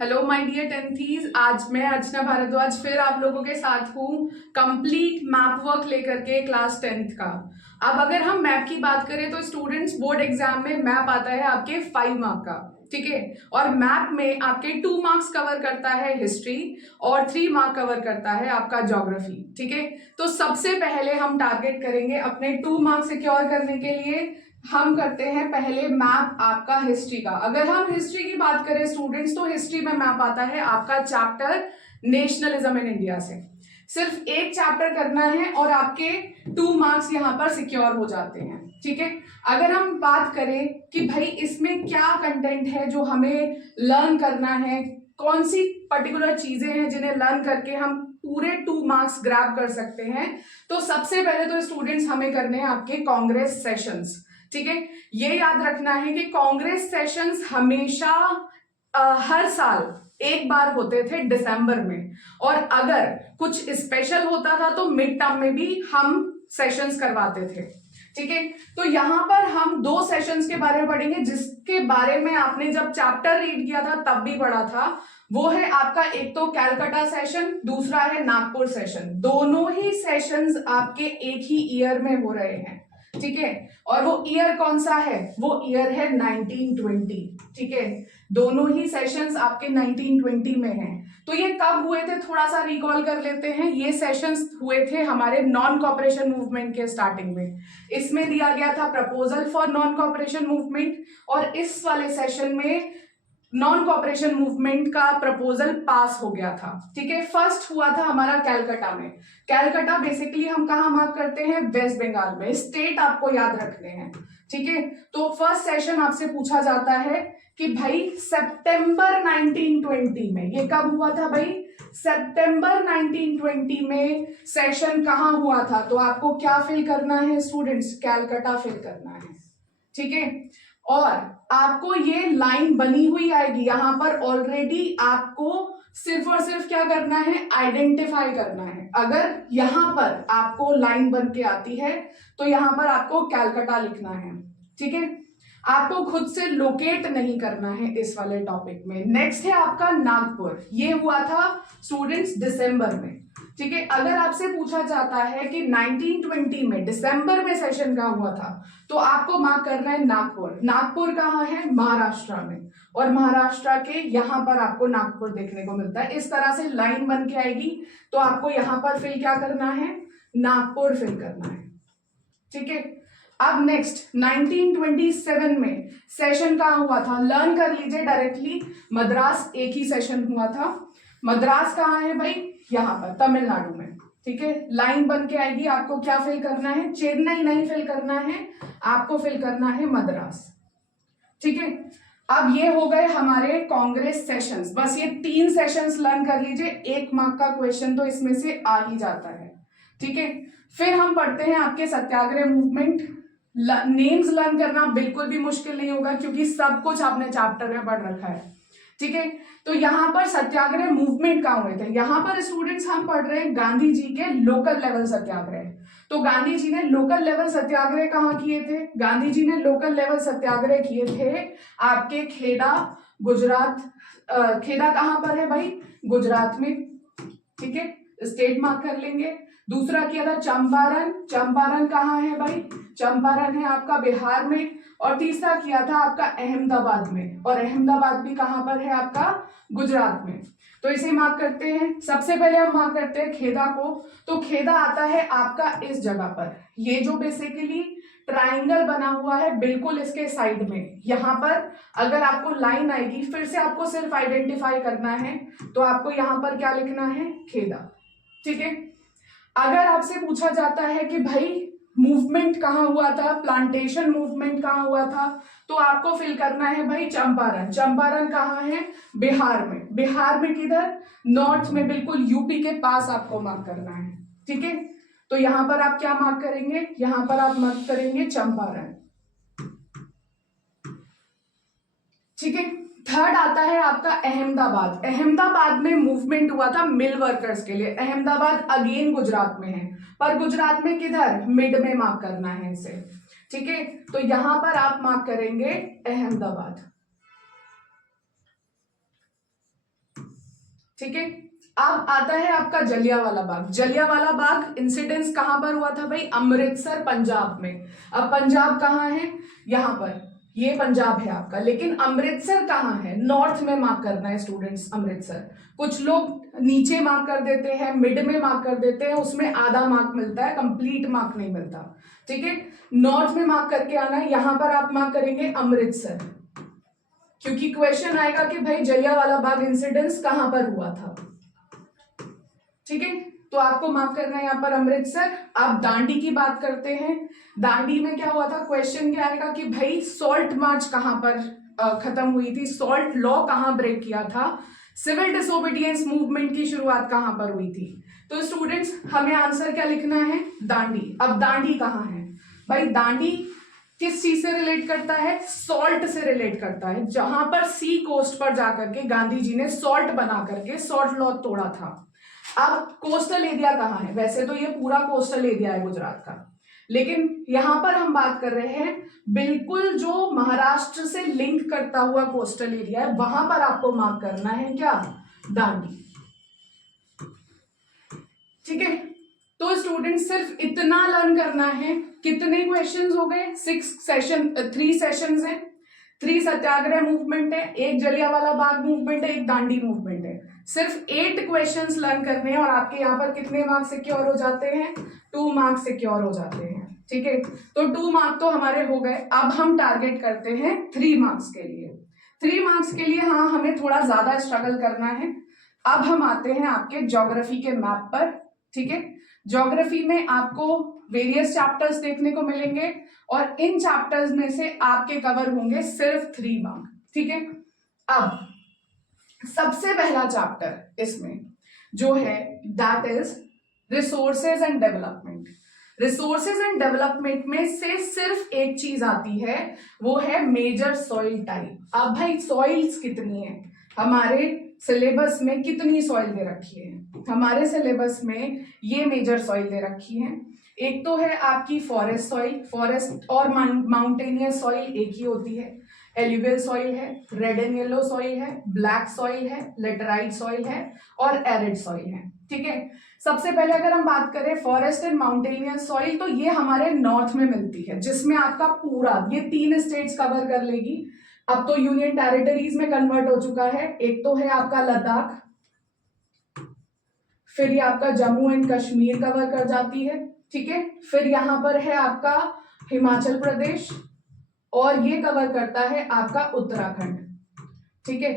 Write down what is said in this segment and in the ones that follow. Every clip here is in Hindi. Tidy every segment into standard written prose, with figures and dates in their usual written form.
हेलो माय डियर टेंथीज, आज मैं अर्चना भारद्वाज फिर आप लोगों के साथ हूँ कंप्लीट मैप वर्क लेकर के क्लास 10th का। अब अगर हम मैप की बात करें तो स्टूडेंट्स बोर्ड एग्जाम में मैप आता है आपके 5 मार्क का, ठीक है। और मैप में आपके 2 मार्क्स कवर करता है हिस्ट्री और 3 मार्क कवर करता है आपका ज्योग्राफी, ठीक है। तो सबसे पहले हम टारगेट करेंगे अपने 2 मार्क्स सिक्योर करने के लिए हम करते हैं पहले मैप आपका हिस्ट्री का। अगर हम हिस्ट्री की बात करें स्टूडेंट्स, तो हिस्ट्री में मैप आता है आपका चैप्टर नेशनलिज्म इन इंडिया से। सिर्फ एक चैप्टर करना है और आपके 2 मार्क्स यहां पर सिक्योर हो जाते हैं, ठीक है। अगर हम बात करें कि भाई इसमें क्या कंटेंट है जो हमें लर्न करना है, कौन सी पर्टिकुलर चीजें हैं जिन्हें लर्न करके हम पूरे 2 मार्क्स ग्रैब कर सकते हैं, तो सबसे पहले तो स्टूडेंट्स हमें करने हैं आपके कांग्रेस सेशंस, ठीक है। ये याद रखना है कि कांग्रेस सेशंस हमेशा हर साल एक बार होते थे दिसंबर में, और अगर कुछ स्पेशल होता था तो मिड टर्म में भी हम सेशंस करवाते थे, ठीक है। तो यहां पर हम 2 सेशंस के बारे में पढ़ेंगे जिसके बारे में आपने जब चैप्टर रीड किया था तब भी पढ़ा था। वो है आपका एक तो कैलकाटा सेशन, दूसरा है नागपुर सेशन। दोनों ही सेशंस आपके एक ही ईयर में हो रहे हैं, ठीक है। और वो ईयर कौन सा है? वो ईयर है 1920, ठीक है। दोनों ही सेशंस आपके 1920 में हैं। तो ये कब हुए थे थोड़ा सा रिकॉल कर लेते हैं। ये सेशंस हुए थे हमारे नॉन कॉपरेशन मूवमेंट के स्टार्टिंग में। इसमें दिया गया था proposal for non cooperation movement, और इस वाले सेशन में नॉन कॉपरेशन मूवमेंट का प्रपोजल पास हो गया था, ठीक है। फर्स्ट हुआ था हमारा कैलकाटा में। कैलकाटा बेसिकली हम कहाँ मार्क करते हैं? वेस्ट बंगाल में। स्टेट आपको याद रखने हैं, ठीक है। तो फर्स्ट सेशन आपसे पूछा जाता है कि भाई सितंबर 1920 में, ये कब हुआ था भाई? सितंबर 1920 में सेशन कहाँ हुआ था? तो आपको क्या फिल करना है स्टूडेंट्स? कैलकाटा फिल करना है, ठीक है। और आपको ये लाइन बनी हुई आएगी यहां पर ऑलरेडी। आपको सिर्फ और सिर्फ क्या करना है? आइडेंटिफाई करना है। अगर यहां पर आपको लाइन बन के आती है तो यहां पर आपको कैलकाटा लिखना है, ठीक है। आपको खुद से लोकेट नहीं करना है इस वाले टॉपिक में। नेक्स्ट है आपका नागपुर। ये हुआ था स्टूडेंट्स दिसंबर में, ठीक है। अगर आपसे पूछा जाता है कि 1920 में दिसंबर में सेशन का हुआ था, तो आपको मार्क करना है नागपुर। नागपुर कहाँ है? महाराष्ट्र में। और महाराष्ट्र के यहां पर आपको नागपुर देखने को मिलता है। इस तरह से लाइन बन के आएगी, तो आपको यहां पर फिल क्या करना है? नागपुर फिल करना है, ठीक है। अब नेक्स्ट 1927 में सेशन कहाँ हुआ था? लर्न कर लीजिए डायरेक्टली। मद्रास एक ही सेशन हुआ था। मद्रास कहाँ है भाई? यहां पर तमिलनाडु में, ठीक है। लाइन बन के आएगी। आपको क्या फिल करना है? चेन्नई नहीं फिल करना है, आपको फिल करना है मद्रास, ठीक है। अब ये हो गए हमारे कांग्रेस सेशंस। बस ये 3 सेशंस लर्न कर लीजिए। 1 मार्क का क्वेश्चन तो इसमें से आ ही जाता है, ठीक है। फिर हम पढ़ते हैं आपके सत्याग्रह मूवमेंट। नेम्स लर्न करना बिल्कुल भी मुश्किल नहीं होगा क्योंकि सब कुछ आपने चैप्टर में पढ़ रखा है, ठीक है। तो यहां पर सत्याग्रह मूवमेंट कहां हुए थे? यहां पर स्टूडेंट्स हम पढ़ रहे हैं गांधी जी के लोकल लेवल सत्याग्रह। तो गांधी जी ने लोकल लेवल सत्याग्रह कहां किए थे? गांधी जी ने लोकल लेवल सत्याग्रह किए थे आपके खेड़ा, गुजरात। खेड़ा कहां पर है भाई? गुजरात में, ठीक है। स्टेट मार्क कर लेंगे। दूसरा किया था चंपारण। चंपारण कहाँ है भाई? चंपारण है आपका बिहार में। और तीसरा किया था आपका अहमदाबाद में, और अहमदाबाद भी कहां पर है आपका? गुजरात में। तो इसे मार्क करते हैं। सबसे पहले हम मार्क करते हैं खेदा को। तो खेदा आता है आपका इस जगह पर। ये जो बेसिकली ट्राइंगल बना हुआ है बिल्कुल इसके साइड में, यहां पर अगर आपको लाइन आएगी, फिर से आपको सिर्फ आइडेंटिफाई करना है, तो आपको यहां पर क्या लिखना है? खेदा, ठीक है। अगर आपसे पूछा जाता है कि भाई मूवमेंट कहां हुआ था, प्लांटेशन मूवमेंट कहां हुआ था, तो आपको फिल करना है भाई चंपारण। चंपारण कहां है? बिहार में। बिहार में किधर? नॉर्थ में, बिल्कुल यूपी के पास आपको मार्क करना है, ठीक है। तो यहां पर आप क्या मार्क करेंगे? यहां पर आप मार्क करेंगे चंपारण, ठीक है। थर्ड आता है आपका अहमदाबाद। अहमदाबाद में मूवमेंट हुआ था मिल वर्कर्स के लिए। अहमदाबाद अगेन गुजरात में है, पर गुजरात में किधर? मिड में मार्क करना है इसे, ठीक है। तो यहां पर आप मार्क करेंगे अहमदाबाद, ठीक है। अब आता है आपका जलियांवाला बाग। जलियांवाला बाग इंसिडेंस कहां पर हुआ था भाई? अमृतसर, पंजाब में। अब पंजाब कहाँ है? यहां पर, ये पंजाब है आपका, लेकिन अमृतसर कहाँ है? नॉर्थ में मार्क करना है स्टूडेंट्स अमृतसर। कुछ लोग नीचे मार्क कर देते हैं, मिड में मार्क कर देते हैं, उसमें आधा मार्क मिलता है, कंप्लीट मार्क नहीं मिलता। ठीक है, नॉर्थ में मार्क करके आना है। यहां पर आप मार्क करेंगे अमृतसर, क्योंकि क्वेश्चन आएगा कि भाई जलियांवाला बाग इंसिडेंस कहां पर हुआ था। ठीक है, तो आपको मार्क करना है यहाँ पर अमृतसर। आप दांडी की बात करते हैं। दांडी में क्या हुआ था? क्वेश्चन क्या आएगा कि भाई सॉल्ट मार्च कहां पर खत्म हुई थी, सॉल्ट लॉ कहां ब्रेक किया था, सिविल डिसोबीडियंस मूवमेंट की शुरुआत कहां पर हुई थी। तो स्टूडेंट्स हमें आंसर क्या लिखना है? दांडी। अब दांडी कहां है भाई? दांडी किस चीज से रिलेट करता है? सॉल्ट से रिलेट करता है, जहां पर सी कोस्ट पर जाकर के गांधी जी ने सॉल्ट बना करके सॉल्ट लॉ तोड़ा था। अब कोस्टल एरिया कहाँ है? वैसे तो ये पूरा कोस्टल एरिया है गुजरात का, लेकिन यहां पर हम बात कर रहे हैं बिल्कुल जो महाराष्ट्र से लिंक करता हुआ कोस्टल एरिया है, वहां पर आपको मार्क करना है क्या? दांडी। ठीक है, तो स्टूडेंट सिर्फ इतना लर्न करना है। कितने क्वेश्चंस हो गए? 3 सेशंस हैं। 3 सत्याग्रह मूवमेंट है, एक जलियांवाला बाग मूवमेंट है, एक दांडी मूवमेंट है। सिर्फ 8 क्वेश्चंस लर्न करने हैं और आपके यहाँ पर कितने मार्क्स सिक्योर हो जाते हैं? 2 मार्क्स सिक्योर हो जाते हैं। ठीक है, तो 2 मार्क्स तो हमारे हो गए। अब हम टारगेट करते हैं 3 मार्क्स के लिए। 3 मार्क्स के लिए हाँ हमें थोड़ा ज्यादा स्ट्रगल करना है। अब हम आते हैं आपके ज्योग्राफी के मैप पर। ठीक है, ज्योग्राफी में आपको वेरियस चैप्टर्स देखने को मिलेंगे और इन चैप्टर्स में से आपके कवर होंगे सिर्फ 3 मार्क्स। ठीक है, अब सबसे पहला चैप्टर इसमें जो है that is resources and development. Resources and development में से सिर्फ एक चीज आती है, वो है मेजर सॉइल टाइप। अब भाई सॉइल्स कितनी है? हमारे सिलेबस में कितनी सॉइल दे रखी है? हमारे सिलेबस में ये मेजर सॉइल दे रखी है। एक तो है आपकी फॉरेस्ट सॉइल, फॉरेस्ट और माउंटेनियस सॉइल एक ही होती है। एल्यूवियल सॉइल है, रेड एंड येलो सॉइल है, ब्लैक सॉइल है, लेटराइट सॉइल है और एरिड सॉइल है। ठीक है, सबसे पहले अगर हम बात करें फॉरेस्ट एंड माउंटेनियस सॉइल, तो ये हमारे नॉर्थ में मिलती है, जिसमें आपका पूरा ये 3 स्टेट्स कवर कर लेगी। अब तो यूनियन टेरिटरीज में कन्वर्ट हो चुका है। एक तो है आपका लद्दाख, फिर ये आपका जम्मू एंड कश्मीर कवर कर जाती है। ठीक है, फिर यहां पर है आपका हिमाचल प्रदेश और ये कवर करता है आपका उत्तराखंड। ठीक है,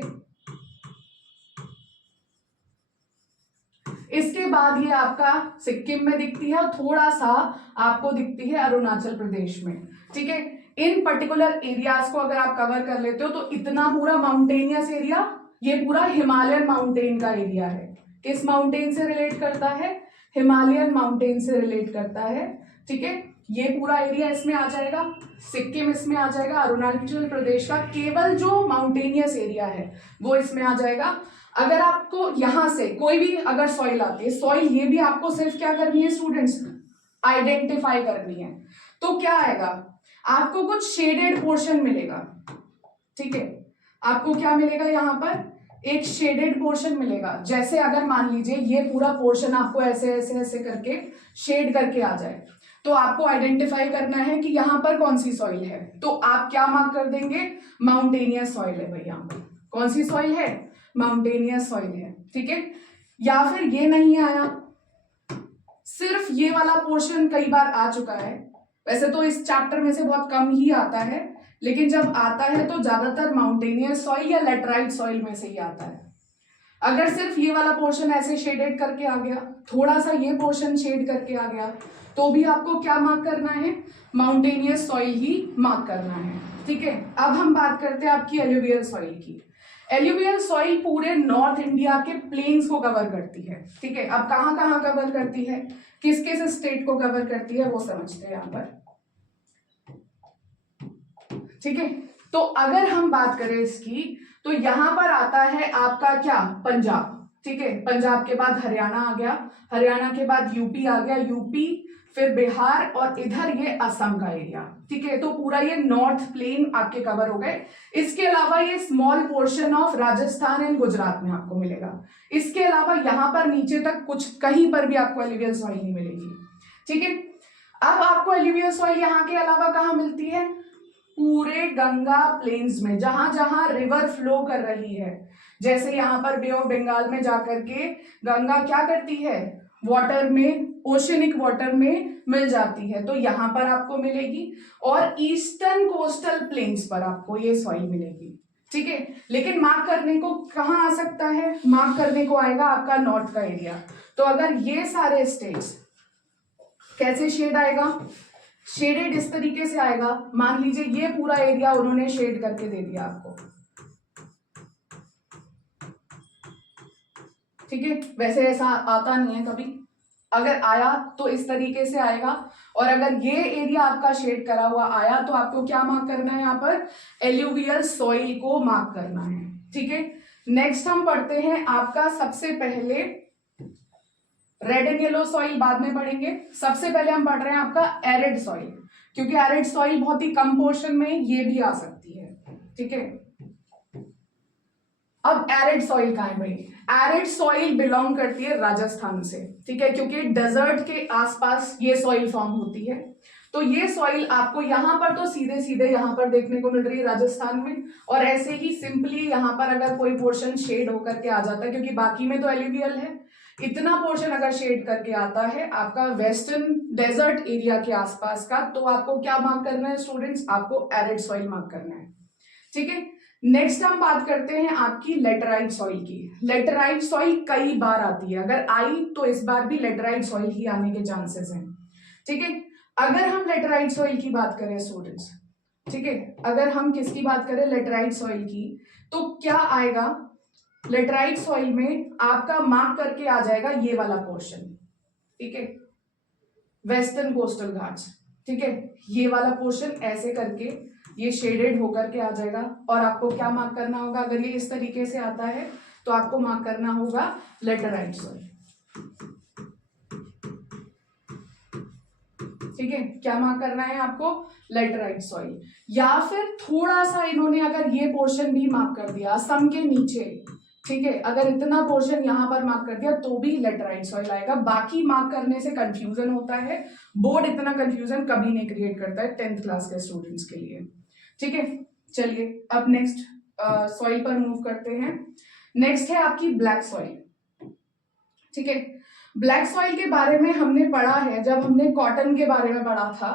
इसके बाद ये आपका सिक्किम में दिखती है और थोड़ा सा आपको दिखती है अरुणाचल प्रदेश में। ठीक है, इन पर्टिकुलर एरियाज को अगर आप कवर कर लेते हो तो इतना पूरा माउंटेनियस एरिया, ये पूरा हिमालयन माउंटेन का एरिया है। किस माउंटेन से रिलेट करता है? हिमालयन माउंटेन से रिलेट करता है। ठीक है, ये पूरा एरिया इसमें आ जाएगा, सिक्किम इसमें आ जाएगा, अरुणाचल प्रदेश का केवल जो माउंटेनियस एरिया है वो इसमें आ जाएगा। अगर आपको यहां से कोई भी अगर सॉइल आती है, सॉइल ये भी आपको सिर्फ क्या करनी है स्टूडेंट्स? आइडेंटिफाई करनी है। तो क्या आएगा? आपको कुछ शेडेड पोर्शन मिलेगा। ठीक है, आपको क्या मिलेगा? यहाँ पर एक शेडेड पोर्शन मिलेगा। जैसे अगर मान लीजिए ये पूरा पोर्शन आपको ऐसे ऐसे ऐसे करके शेड करके आ जाए, तो आपको आइडेंटिफाई करना है कि यहाँ पर कौन सी सॉइल है। तो आप क्या मार्क कर देंगे? माउंटेनियस सॉइल है भाई। यहाँ पर कौन सी सॉइल है? माउंटेनियस सॉइल है। ठीक है, या फिर ये नहीं आया, सिर्फ ये वाला पोर्शन कई बार आ चुका है। वैसे तो इस चैप्टर में से बहुत कम ही आता है, लेकिन जब आता है तो ज्यादातर माउंटेनियस सॉइल या लेटराइट सॉइल में से ही आता है। अगर सिर्फ ये वाला पोर्शन ऐसे शेडेड करके आ गया, थोड़ा सा ये पोर्शन शेड करके आ गया, तो भी आपको क्या मार्क करना है? माउंटेनियस सॉइल ही मार्क करना है। ठीक है, अब हम बात करते हैं आपकी एल्यूवियल सॉइल की। एल्यूवियल सॉइल पूरे नॉर्थ इंडिया के प्लेन्स को कवर करती है। ठीक है, अब कहाँ कहाँ कवर करती है, किस किस स्टेट को कवर करती है वो समझते हैं यहाँ पर। ठीक है, तो अगर हम बात करें इसकी, तो यहां पर आता है आपका क्या? पंजाब। ठीक है, पंजाब के बाद हरियाणा आ गया, हरियाणा के बाद यूपी आ गया, यूपी फिर बिहार और इधर ये असम का एरिया, ठीक है। तो पूरा ये नॉर्थ प्लेन आपके कवर हो गए। इसके अलावा ये small portion of Rajasthan and Gujarat में आपको मिलेगा। इसके अलावा यहाँ पर नीचे तक कुछ कहीं पर भी आपको एलुवियल सॉइल नहीं मिलेगी, ठीक है। अब आपको एलुवियल सॉइल यहाँ के अलावा कहाँ मिलती है? पूरे गंगा प्लेन्स में, जहां जहां रिवर फ्लो कर रही है। जैसे यहाँ पर बे ऑफ बंगाल में जाकर के गंगा क्या करती है, वाटर में, ओशनिक वाटर में मिल जाती है, तो यहां पर आपको मिलेगी। और ईस्टर्न कोस्टल प्लेन्स पर आपको ये सॉइल मिलेगी, ठीक है। लेकिन मार्क करने को कहाँ आ सकता है? मार्क करने को आएगा आपका नॉर्थ का एरिया। तो अगर ये सारे स्टेट्स, कैसे शेड आएगा? शेडेड इस तरीके से आएगा। मान लीजिए ये पूरा एरिया उन्होंने शेड करके दे दिया आपको, ठीक है। वैसे ऐसा आता नहीं है कभी, अगर आया तो इस तरीके से आएगा। और अगर ये एरिया आपका शेड करा हुआ आया तो आपको क्या मार्क करना है? यहाँ पर एल्यूवियल सॉइल को मार्क करना है, ठीक है। नेक्स्ट हम पढ़ते हैं आपका सबसे पहले रेड एंड येलो सॉइल, बाद में पढ़ेंगे। सबसे पहले हम पढ़ रहे हैं आपका एरिड सॉइल, क्योंकि एरिड सॉइल बहुत ही कम पोर्शन में ये भी आ सकती है, ठीक है। अब एरिड सॉइल कहाँ है भाई? एरिड सॉइल बिलोंग करती है राजस्थान से, ठीक है, क्योंकि डेजर्ट के आसपास ये सॉइल फॉर्म होती है। तो ये सॉइल आपको यहाँ पर तो सीधे सीधे यहाँ पर देखने को मिल रही है राजस्थान में, और ऐसे ही सिंपली यहाँ पर अगर कोई पोर्शन शेड होकर के आ जाता है, क्योंकि बाकी में तो एल्यूवियल है, इतना पोर्शन अगर शेड करके आता है आपका वेस्टर्न डेजर्ट एरिया के आसपास का, तो आपको क्या मार्क करना है स्टूडेंट्स? आपको एरिड सॉइल मार्क करना है, ठीक है। नेक्स्ट हम बात करते हैं आपकी लेटराइट सॉइल की। लेटराइट सॉइल कई बार आती है, अगर आई तो इस बार भी लेटराइट सॉइल ही आने के चांसेस हैं, ठीक है। अगर हम लेटराइट सॉइल की बात करें स्टूडेंट्स, ठीक है, अगर हम किसकी बात करें? लेटराइट सॉइल की, तो क्या आएगा? लेटराइट सॉइल में आपका मार्क करके आ जाएगा ये वाला पोर्शन, ठीक है, वेस्टर्न कोस्टल घाट्स, ठीक है। ये वाला पोर्शन ऐसे करके ये शेडेड होकर के आ जाएगा। और आपको क्या मार्क करना होगा? अगर ये इस तरीके से आता है तो आपको मार्क करना होगा लेटराइट सॉइल, ठीक है। क्या मार्क करना है आपको? Laterite soil. या फिर थोड़ा सा इन्होंने अगर ये पोर्शन भी मार्क कर दिया असम के नीचे, ठीक है, अगर इतना पोर्शन यहां पर मार्क कर दिया तो भी लेटराइट सॉइल आएगा। बाकी मार्क करने से कंफ्यूजन होता है, बोर्ड इतना कंफ्यूजन कभी नहीं क्रिएट करता है 10th क्लास के स्टूडेंट्स के लिए, ठीक है। चलिए अब नेक्स्ट सॉइल पर मूव करते हैं। नेक्स्ट है आपकी ब्लैक सॉइल, ठीक है। ब्लैक सॉइल के बारे में हमने पढ़ा है, जब हमने कॉटन के बारे में पढ़ा था,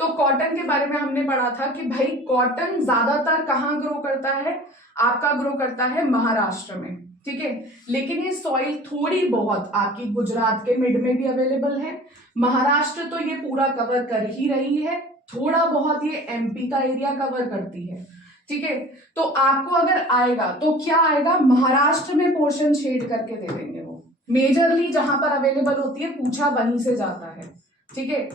तो कॉटन के बारे में हमने पढ़ा था कि भाई कॉटन ज्यादातर कहाँ ग्रो करता है? आपका ग्रो करता है महाराष्ट्र में, ठीक है। लेकिन ये सॉइल थोड़ी बहुत आपकी गुजरात के मिड में भी अवेलेबल है। महाराष्ट्र तो ये पूरा कवर कर ही रही है, थोड़ा बहुत ये एमपी का एरिया कवर करती है, ठीक है। तो आपको अगर आएगा तो क्या आएगा? महाराष्ट्र में पोर्शन शेड करके दे देंगे, वो मेजरली जहां पर अवेलेबल होती है पूछा वहीं से जाता है, ठीक है।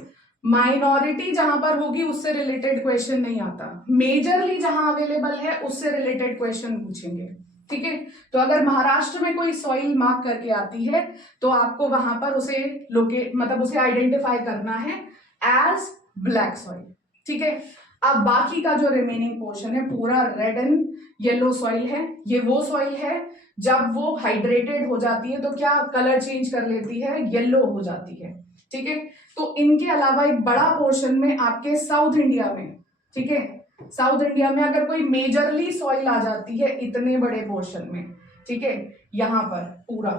माइनॉरिटी जहां पर होगी उससे रिलेटेड क्वेश्चन नहीं आता, मेजरली जहां अवेलेबल है उससे रिलेटेड क्वेश्चन पूछेंगे, ठीक है। तो अगर महाराष्ट्र में कोई सॉइल मार्क करके आती है तो आपको वहां पर उसे मतलब उसे आइडेंटिफाई करना है एज ब्लैक सॉइल, ठीक है। अब बाकी का जो रिमेनिंग पोर्शन है पूरा रेड एंड येलो सॉइल है। ये वो सॉइल है जब वो हाइड्रेटेड हो जाती है तो क्या कलर चेंज कर लेती है? येलो हो जाती है, ठीक है। तो इनके अलावा एक बड़ा पोर्शन में आपके साउथ इंडिया में, ठीक है, साउथ इंडिया में अगर कोई मेजरली सॉइल आ जाती है इतने बड़े पोर्शन में, ठीक है, यहाँ पर पूरा,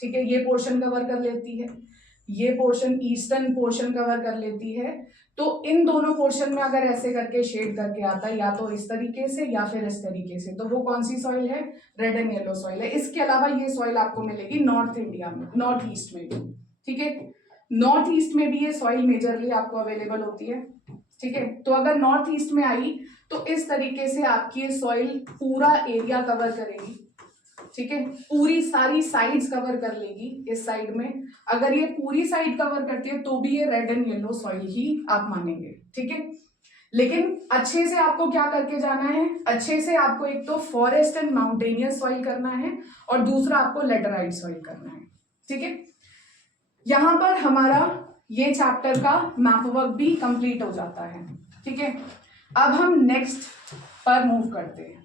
ठीक है, ये पोर्शन कवर कर लेती है, ये पोर्शन ईस्टर्न पोर्शन कवर कर लेती है। तो इन दोनों पोर्शन में अगर ऐसे करके शेड करके आता है या तो इस तरीके से या फिर इस तरीके से, तो वो कौन सी सॉइल है? रेड एंड येलो सॉइल है। इसके अलावा ये सॉइल आपको मिलेगी नॉर्थ इंडिया में, नॉर्थ ईस्ट में भी, ठीक है। नॉर्थ ईस्ट में भी ये सॉइल मेजरली आपको अवेलेबल होती है, ठीक है। तो अगर नॉर्थ ईस्ट में आई तो इस तरीके से आपकी ये सॉइल पूरा एरिया कवर करेगी, ठीक है, पूरी सारी साइड्स कवर कर लेगी। इस साइड में अगर ये पूरी साइड कवर करती है तो भी ये रेड एंड येलो सॉइल ही आप मानेंगे, ठीक है। लेकिन अच्छे से आपको क्या करके जाना है? अच्छे से आपको एक तो फॉरेस्ट एंड माउंटेनियस सॉइल करना है और दूसरा आपको लेटराइट सॉइल करना है, ठीक है। यहां पर हमारा ये चैप्टर का मैप वर्क भी कंप्लीट हो जाता है। ठीक है, अब हम नेक्स्ट पर मूव करते हैं।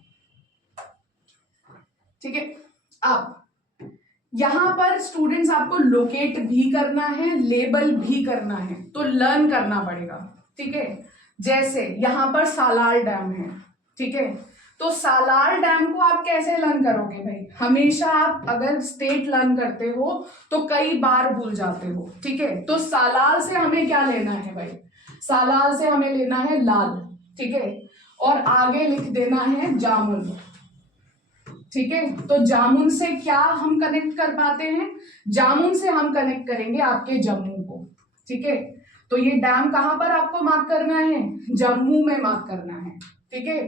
ठीक है, अब यहां पर स्टूडेंट्स आपको लोकेट भी करना है, लेबल भी करना है, तो लर्न करना पड़ेगा। ठीक है, जैसे यहां पर सालार डैम है। ठीक है, तो सालार डैम को आप कैसे लर्न करोगे भाई? हमेशा आप अगर स्टेट लर्न करते हो तो कई बार भूल जाते हो। ठीक है, तो सालार से हमें क्या लेना है भाई? सालार से हमें लेना है लाल। ठीक है, और आगे लिख देना है जामुन। ठीक है, तो जामुन से क्या हम कनेक्ट कर पाते हैं? जामुन से हम कनेक्ट करेंगे आपके जम्मू को। ठीक है, तो ये डैम कहां पर आपको मार्क करना है? जम्मू में मार्क करना है। ठीक है,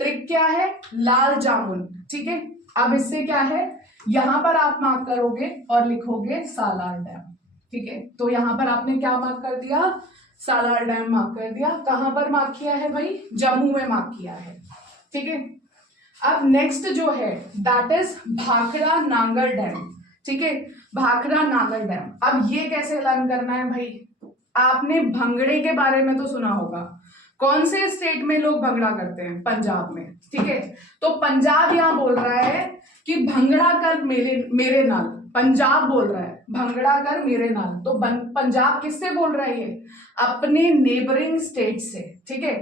ट्रिक क्या है? लाल जामुन। ठीक है, अब इससे क्या है, यहां पर आप मार्क करोगे और लिखोगे सालार डैम। ठीक है, तो यहां पर आपने क्या मार्क कर दिया? सालार डैम मार्क कर दिया। कहां पर मार्क किया है भाई? जम्मू में मार्क किया है। ठीक है, अब नेक्स्ट जो है that is Bhakra Nangal dam. ठीक है, भाखड़ा नांगल डैम। अब ये कैसे लर्न करना है भाई? आपने भंगड़े के बारे में तो सुना होगा। कौन से स्टेट में लोग भंगड़ा करते हैं? पंजाब में। ठीक है, तो पंजाब यहां बोल रहा है कि भंगड़ा कर मेरे मेरे नाल। पंजाब बोल रहा है भंगड़ा कर मेरे नाल, तो पंजाब किससे बोल रहा है? ये अपने नेबरिंग स्टेट से। ठीक है,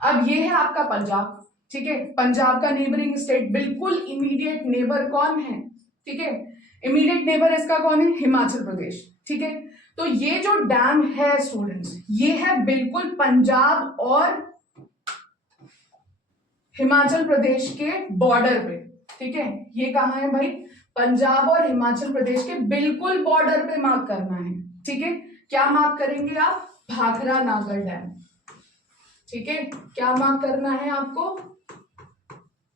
अब ये है आपका पंजाब। ठीक है, पंजाब का नेबरिंग स्टेट, बिल्कुल इमीडिएट नेबर कौन है? ठीक है, इमीडिएट नेबर इसका कौन है? हिमाचल प्रदेश। ठीक है, तो ये जो डैम है स्टूडेंट्स, ये है बिल्कुल पंजाब और हिमाचल प्रदेश के बॉर्डर पे। ठीक है, ये कहां है भाई? पंजाब और हिमाचल प्रदेश के बिल्कुल बॉर्डर पे मार्क करना है। ठीक है, क्या मार्क करेंगे आप? भाखड़ा नांगल डैम। ठीक है, क्या मार्क करना है आपको?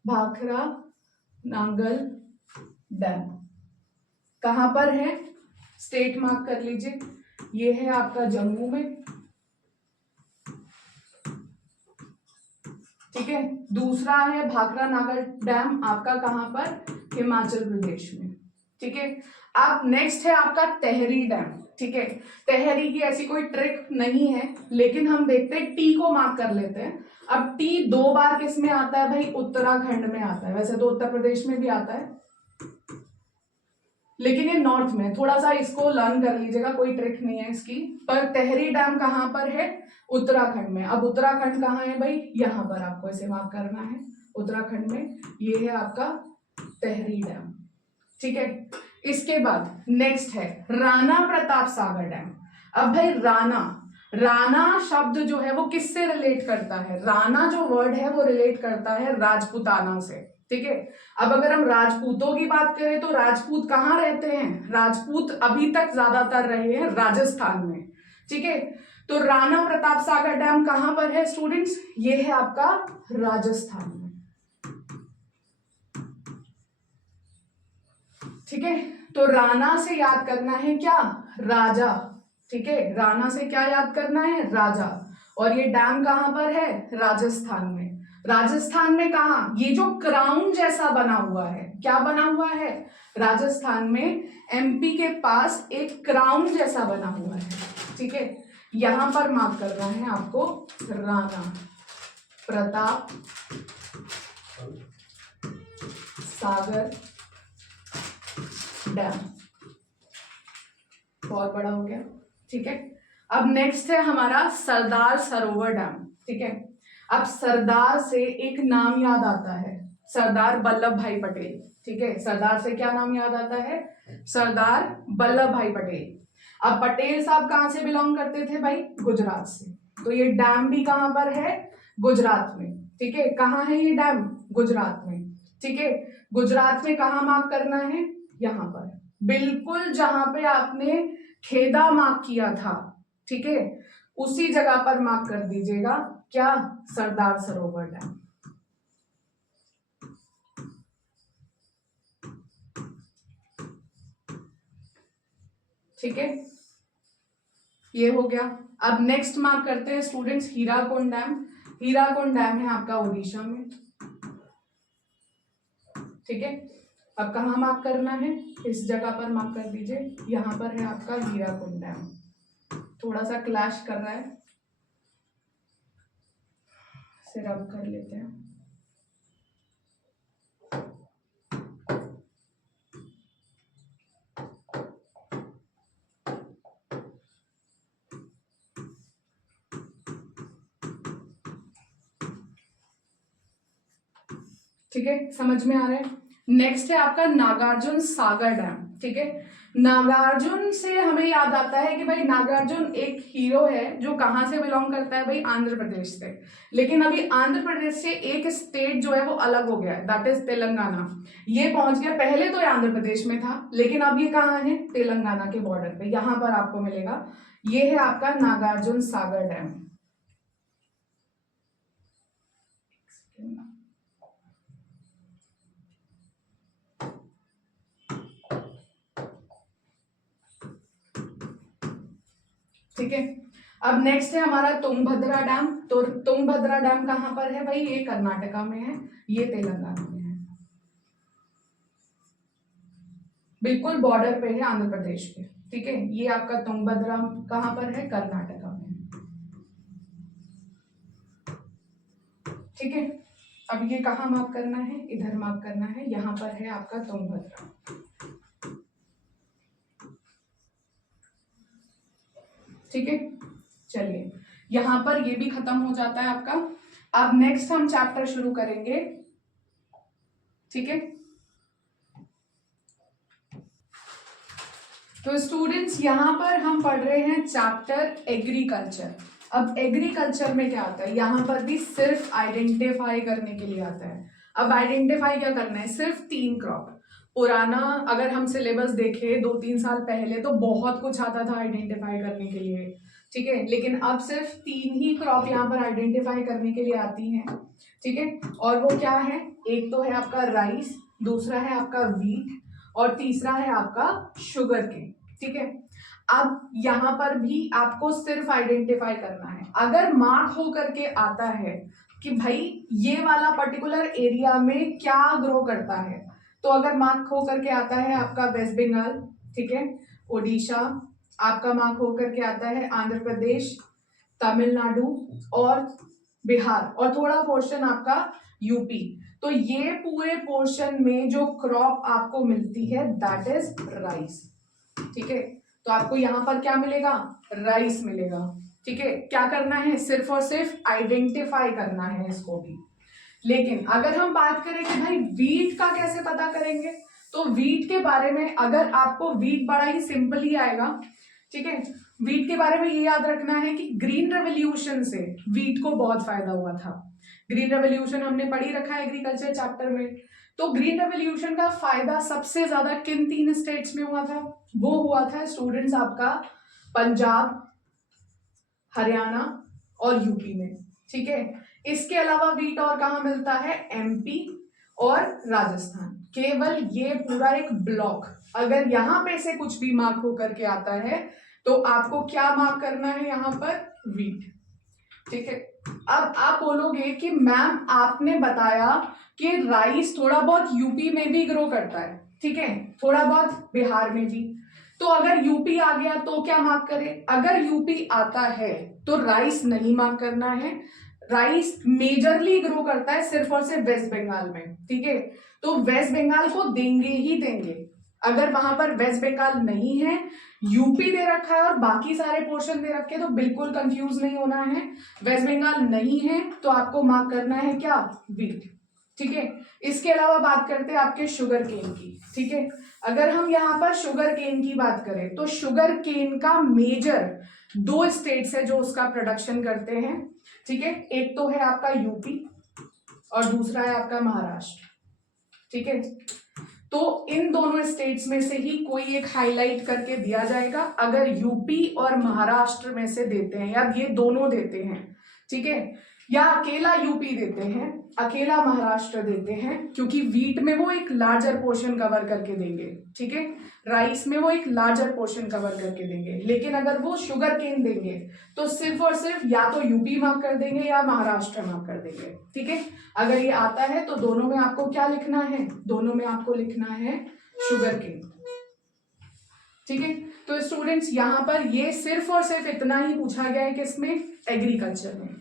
भाखड़ा नांगल डैम। कहां पर है? स्टेट मार्क कर लीजिए, ये है आपका जम्मू में। ठीक है, दूसरा है भाखड़ा नांगल डैम आपका कहां पर? हिमाचल प्रदेश में। ठीक है, अब नेक्स्ट है आपका टेहरी डैम। ठीक है, टेहरी की ऐसी कोई ट्रिक नहीं है, लेकिन हम देखते हैं टी को मार्क कर लेते हैं। अब टी 2 बार किस में आता है भाई? उत्तराखंड में आता है। वैसे तो उत्तर प्रदेश में भी आता है, लेकिन ये नॉर्थ में। थोड़ा सा इसको लर्न कर लीजिएगा, कोई ट्रिक नहीं है इसकी। पर टेहरी डैम कहां पर है? उत्तराखंड में। अब उत्तराखंड कहां है भाई? यहां पर आपको इसे मार्क करना है, उत्तराखंड में। ये है आपका टेहरी डैम। ठीक है, इसके बाद नेक्स्ट है राणा प्रताप सागर डैम। अब भाई राणा शब्द जो है वो किससे रिलेट करता है? राणा जो वर्ड है वो रिलेट करता है राजपूताना से। ठीक है, अब अगर हम राजपूतों की बात करें तो राजपूत कहाँ रहते हैं? राजपूत अभी तक ज्यादातर रहे हैं राजस्थान में। ठीक है, तो राणा प्रताप सागर डैम कहां पर है स्टूडेंट्स? ये है आपका राजस्थान में। ठीक है, तो राणा से याद करना है क्या? राजा। ठीक है, राणा से क्या याद करना है? राजा। और ये डैम कहां पर है? राजस्थान में। राजस्थान में कहा? ये जो क्राउन जैसा बना हुआ है, क्या बना हुआ है? राजस्थान में एमपी के पास एक क्राउन जैसा बना हुआ है। ठीक है, यहां पर मार्क करना है आपको राणा प्रताप सागर डैम। बहुत बड़ा हो गया। ठीक है, अब नेक्स्ट है हमारा सरदार सरोवर डैम। ठीक है, अब सरदार से एक नाम याद आता है, सरदार वल्लभ भाई पटेल। ठीक है, सरदार से क्या नाम याद आता है? सरदार वल्लभ भाई पटेल। अब पटेल साहब कहां से बिलोंग करते थे भाई? गुजरात से। तो ये डैम भी कहां पर है? गुजरात में। ठीक है, कहां है ये डैम? गुजरात में। ठीक है, गुजरात में कहां मार्क करना है? यहां पर, बिल्कुल जहां पे आपने खेदा मार्क किया था। ठीक है, उसी जगह पर मार्क कर दीजिएगा क्या? सरदार सरोवर डैम। ठीक है, ये हो गया। अब नेक्स्ट मार्क करते हैं students Hirakud dam. Hirakud dam है आपका उड़ीसा में। ठीक है, अब कहाँ मार्क करना है? इस जगह पर मार्क कर दीजिए, यहां पर है आपका हीराकुंड डैम। थोड़ा सा क्लैश कर रहा है, इसे रब कर लेते हैं। ठीक है, समझ में आ रहा है। नेक्स्ट है आपका नागार्जुन सागर डैम। ठीक है, नागार्जुन से हमें याद आता है कि भाई नागार्जुन एक हीरो है जो कहाँ से बिलोंग करता है भाई, आंध्र प्रदेश से। लेकिन अभी आंध्र प्रदेश से एक स्टेट जो है वो अलग हो गया है, दैट इज तेलंगाना। ये पहुंच गया, पहले तो ये आंध्र प्रदेश में था लेकिन अब ये कहाँ है, तेलंगाना के बॉर्डर पे, यहां पर आपको मिलेगा। ये है आपका नागार्जुन सागर डैम। ठीक है, अब नेक्स्ट है हमारा तुंगभद्रा डैम। तो तुंगभद्रा डैम कहां पर है भाई, ये कर्नाटका में है, ये तेलंगाना में है, बिल्कुल बॉर्डर पे है आंध्र प्रदेश पे। ठीक है, ये आपका तुंगभद्रा कहां पर है, कर्नाटका में। ठीक है, अब ये कहाँ मार्क करना है, इधर मार्क करना है, यहां पर है आपका तुंगभद्रा। ठीक है, चलिए यहां पर ये भी खत्म हो जाता है आपका। अब नेक्स्ट हम चैप्टर शुरू करेंगे। ठीक है, तो स्टूडेंट्स यहां पर हम पढ़ रहे हैं चैप्टर एग्रीकल्चर। अब एग्रीकल्चर में क्या आता है, यहां पर भी सिर्फ आइडेंटिफाई करने के लिए आता है। अब आइडेंटिफाई क्या करना है, सिर्फ 3 क्रॉप। पुराना अगर हम सिलेबस देखें 2-3 साल पहले तो बहुत कुछ आता था आइडेंटिफाई करने के लिए। ठीक है, लेकिन अब सिर्फ 3 ही क्रॉप यहाँ पर आइडेंटिफाई करने के लिए आती हैं। ठीक है, और वो क्या है, एक तो है आपका राइस, दूसरा है आपका वीट, और तीसरा है आपका शुगर केन। ठीक है, अब यहां पर भी आपको सिर्फ आइडेंटिफाई करना है। अगर मार्क हो करके आता है कि भाई ये वाला पर्टिकुलर एरिया में क्या ग्रो करता है, तो अगर मार्क हो करके आता है आपका वेस्ट बंगाल, ठीक है, ओडिशा, आपका मार्क हो करके आता है आंध्र प्रदेश, तमिलनाडु और बिहार, और थोड़ा पोर्शन आपका यूपी, तो ये पूरे पोर्शन में जो क्रॉप आपको मिलती है दैट इज राइस। ठीक है, तो आपको यहां पर क्या मिलेगा, राइस मिलेगा। ठीक है, क्या करना है, सिर्फ और सिर्फ आइडेंटिफाई करना है इसको भी। लेकिन अगर हम बात करें कि भाई वीट का कैसे पता करेंगे, तो वीट के बारे में अगर आपको वीट बड़ा ही सिंपल ही आएगा। ठीक है, वीट के बारे में ये याद रखना है कि ग्रीन रेवोल्यूशन से वीट को बहुत फायदा हुआ था। ग्रीन रेवोल्यूशन हमने पढ़ी रखा है एग्रीकल्चर चैप्टर में। तो ग्रीन रेवोल्यूशन का फायदा सबसे ज्यादा किन 3 स्टेट्स में हुआ था, वो हुआ था स्टूडेंट्स आपका पंजाब, हरियाणा और यूपी में। ठीक है, इसके अलावा वीट और कहां मिलता है, एमपी और राजस्थान। केवल ये पूरा एक ब्लॉक, अगर यहां पे से कुछ भी मार्क होकर के आता है तो आपको क्या मार्क करना है, यहां पर वीट। ठीक है, अब आप बोलोगे कि मैम आपने बताया कि राइस थोड़ा बहुत यूपी में भी ग्रो करता है, ठीक है, थोड़ा बहुत बिहार में भी, तो अगर यूपी आ गया तो क्या मार्क करें, अगर यूपी आता है तो राइस नहीं मार्क करना है। राइस मेजरली ग्रो करता है सिर्फ और सिर्फ वेस्ट बंगाल में। ठीक है, तो वेस्ट बंगाल को देंगे ही देंगे। अगर वहां पर वेस्ट बंगाल नहीं है, यूपी दे रखा है और बाकी सारे पोर्शन दे रखे, तो बिल्कुल कंफ्यूज नहीं होना है। वेस्ट बंगाल नहीं है तो आपको मार्क करना है क्या, वीट। ठीक है, इसके अलावा बात करते हैं आपके शुगर केन की। ठीक है, अगर हम यहाँ पर शुगर केन की बात करें तो शुगर केन का मेजर 2 स्टेट्स है जो उसका प्रोडक्शन करते हैं। ठीक है, एक तो है आपका यूपी और दूसरा है आपका महाराष्ट्र। ठीक है, तो इन दोनों स्टेट्स में से ही कोई एक हाईलाइट करके दिया जाएगा। अगर यूपी और महाराष्ट्र में से देते हैं, या ये दोनों देते हैं, ठीक है, या अकेला यूपी देते हैं, अकेला महाराष्ट्र देते हैं, क्योंकि वीट में वो एक लार्जर पोर्शन कवर करके देंगे। ठीक है, राइस में वो एक लार्जर पोर्शन कवर करके देंगे, लेकिन अगर वो शुगर केन देंगे तो सिर्फ और सिर्फ या तो यूपी मार्क कर देंगे या महाराष्ट्र मार्क कर देंगे। ठीक है, अगर ये आता है तो दोनों में आपको क्या लिखना है, दोनों में आपको लिखना है शुगर केन। ठीक है। तो स्टूडेंट्स यहाँ पर ये सिर्फ और सिर्फ इतना ही पूछा गया है किसमें, एग्रीकल्चर में।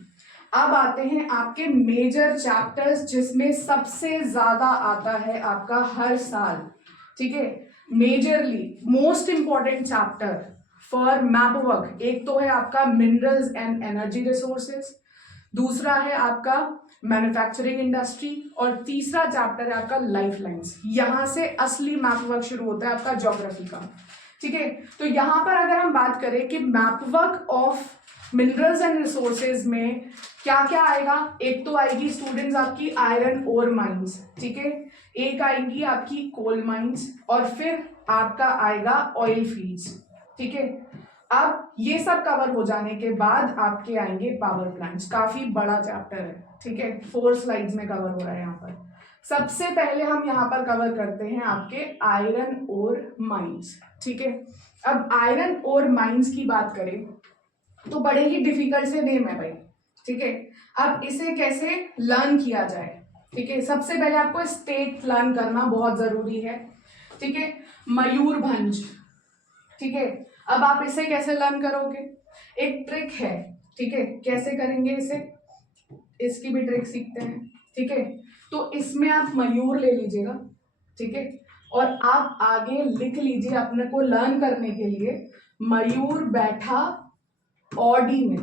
अब आते हैं आपके मेजर चैप्टर्स जिसमें सबसे ज्यादा आता है आपका हर साल, ठीक है। Majorly most important chapter for map work, एक तो है आपका मिनरल्स एंड एनर्जी रिसोर्सेज, दूसरा है आपका मैन्युफैक्चरिंग इंडस्ट्री, और तीसरा चैप्टर है आपका लाइफ लाइन्स। यहां से असली मैप वर्क शुरू होता है आपका ज्योग्राफी का, ठीक है। तो यहां पर अगर हम बात करें कि map work of minerals and resources में क्या क्या आएगा, एक तो आएगी स्टूडेंट्स आपकी आयरन ओर माइंस, ठीक है, एक आएगी आपकी कोल माइंस, और फिर आपका आएगा ऑयल फील्ड्स, ठीक है। अब ये सब कवर हो जाने के बाद आपके आएंगे पावर प्लांट्स, काफी बड़ा चैप्टर है, ठीक है, 4 स्लाइड्स में कवर हो रहा है यहाँ पर। सबसे पहले हम यहाँ पर कवर करते हैं आपके आयरन ओर माइंस, ठीक है। अब आयरन ओर माइंस की बात करें तो बड़े ही डिफिकल्ट से नेम है भाई, ठीक है। अब इसे कैसे लर्न किया जाए, ठीक है। सबसे पहले आपको स्टेट लर्न करना बहुत जरूरी है, ठीक है, मयूरभंज, ठीक है। अब आप इसे कैसे लर्न करोगे, एक ट्रिक है, ठीक है, कैसे करेंगे इसे, इसकी भी ट्रिक सीखते हैं, ठीक है। तो इसमें आप मयूर ले लीजिएगा, ठीक है, और आप आगे लिख लीजिए अपने को लर्न करने के लिए, मयूर बैठा ऑडी में,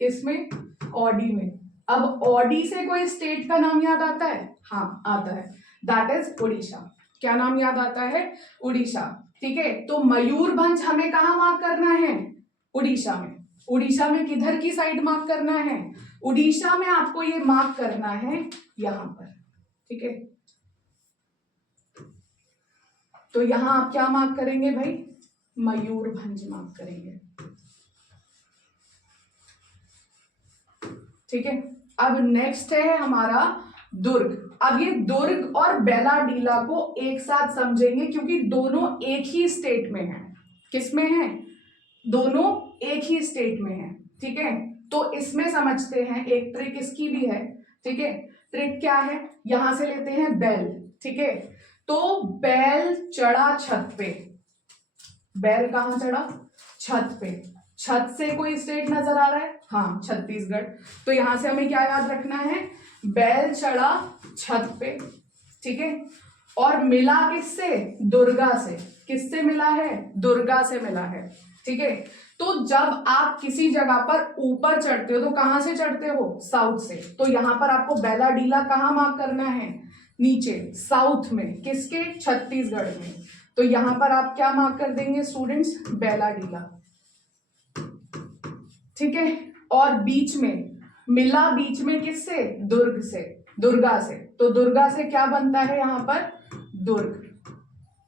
किसमें, ऑडी में। अब ऑडी से कोई स्टेट का नाम याद आता है, हाँ आता है, दैट इज उड़ीसा। क्या नाम याद आता है, उड़ीसा, ठीक है। तो मयूरभंज हमें कहाँ मार्क करना है, उड़ीसा में। उड़ीसा में किधर की साइड मार्क करना है, उड़ीसा में आपको ये मार्क करना है यहां पर, ठीक है। तो यहां आप क्या मार्क करेंगे भाई, मयूरभंज मार्क करेंगे, ठीक है। अब नेक्स्ट है हमारा दुर्ग। अब ये दुर्ग और बेलाडीला को एक साथ समझेंगे क्योंकि दोनों एक ही स्टेट में है, किसमें है, दोनों एक ही स्टेट में है, ठीक है। तो इसमें समझते हैं, एक ट्रिक इसकी भी है, ठीक है। ट्रिक क्या है, यहां से लेते हैं बैल, ठीक है। तो बैल चढ़ा छत पे, बैल कहां चढ़ा, छत पे, छत से कोई स्टेट नजर आ रहा है, हाँ छत्तीसगढ़। तो यहां से हमें क्या याद रखना है, बैल चढ़ा छत पे, ठीक है। और मिला किससे, दुर्गा से, किससे मिला है, दुर्गा से मिला है, ठीक है। तो जब आप किसी जगह पर ऊपर चढ़ते हो तो कहां से चढ़ते हो, साउथ से। तो यहां पर आपको बेलाडीला कहां मार्क करना है, नीचे साउथ में, किसके, छत्तीसगढ़ में। तो यहां पर आप क्या मार्क कर देंगे स्टूडेंट्स, बेलाडीला, ठीक है। और बीच में मिला, बीच में किससे, दुर्ग से, दुर्गा से। तो दुर्गा से क्या बनता है यहां पर, दुर्ग,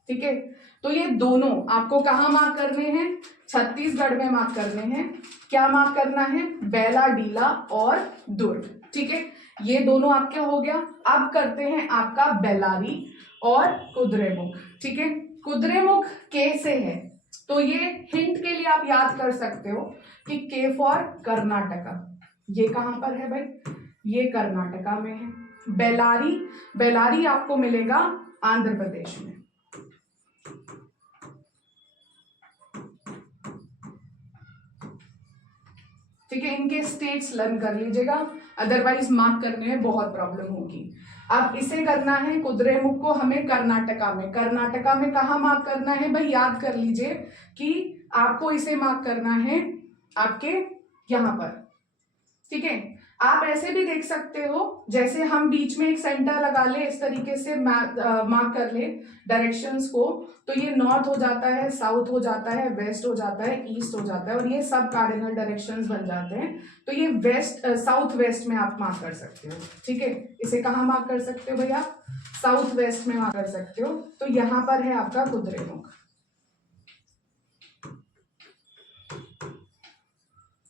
ठीक है। तो ये दोनों आपको कहां मार्क करने हैं, छत्तीसगढ़ में मार्क करने हैं। क्या मार्क करना है, बेलाडीला और दुर्ग, ठीक है। ये दोनों आपके हो गया। अब करते हैं आपका बेल्लारी और कुद्रेमुख, ठीक है। कुद्रेमुख के से है, तो ये हिंट के लिए आप याद कर सकते हो कि के फॉर कर्नाटका, ये कहां पर है भाई, ये कर्नाटका में है। बेल्लारी, बेल्लारी आपको मिलेगा आंध्र प्रदेश में, ठीक है। इनके स्टेट्स लर्न कर लीजिएगा, अदरवाइज मार्क करने में बहुत प्रॉब्लम होगी। अब इसे करना है, कुद्रेमुख को हमें कर्नाटका में, कर्नाटका में कहाँ मार्क करना है भाई, याद कर लीजिए कि आपको इसे मार्क करना है आपके यहाँ पर, ठीक है। आप ऐसे भी देख सकते हो, जैसे हम बीच में एक सेंटर लगा ले, इस तरीके से मार्क कर ले डायरेक्शंस को, तो ये नॉर्थ हो जाता है, साउथ हो जाता है, वेस्ट हो जाता है, ईस्ट हो जाता है, और ये सब कार्डिनल डायरेक्शंस बन जाते हैं। तो ये वेस्ट, साउथ वेस्ट में आप मार्क कर सकते हो, ठीक है। इसे कहाँ मार्क कर सकते हो भैया, साउथ वेस्ट में मार्क कर सकते हो। तो यहाँ पर है आपका कुद्रेमुख,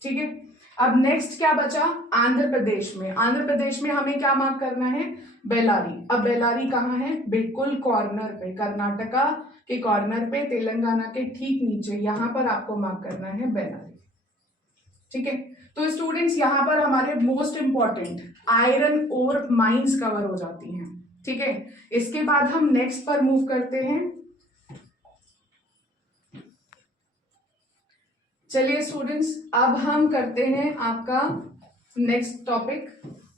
ठीक है। अब नेक्स्ट क्या बचा, आंध्र प्रदेश में। आंध्र प्रदेश में हमें क्या मार्क करना है, बेल्लारी। अब बेल्लारी कहाँ है, बिल्कुल कॉर्नर पे, कर्नाटका के कॉर्नर पे, तेलंगाना के ठीक नीचे, यहां पर आपको मार्क करना है बेल्लारी, ठीक है। तो स्टूडेंट्स यहां पर हमारे most important iron ore mines cover हो जाती हैं, ठीक है। इसके बाद हम नेक्स्ट पर मूव करते हैं, चलिए स्टूडेंट्स, अब हम करते हैं आपका next topic,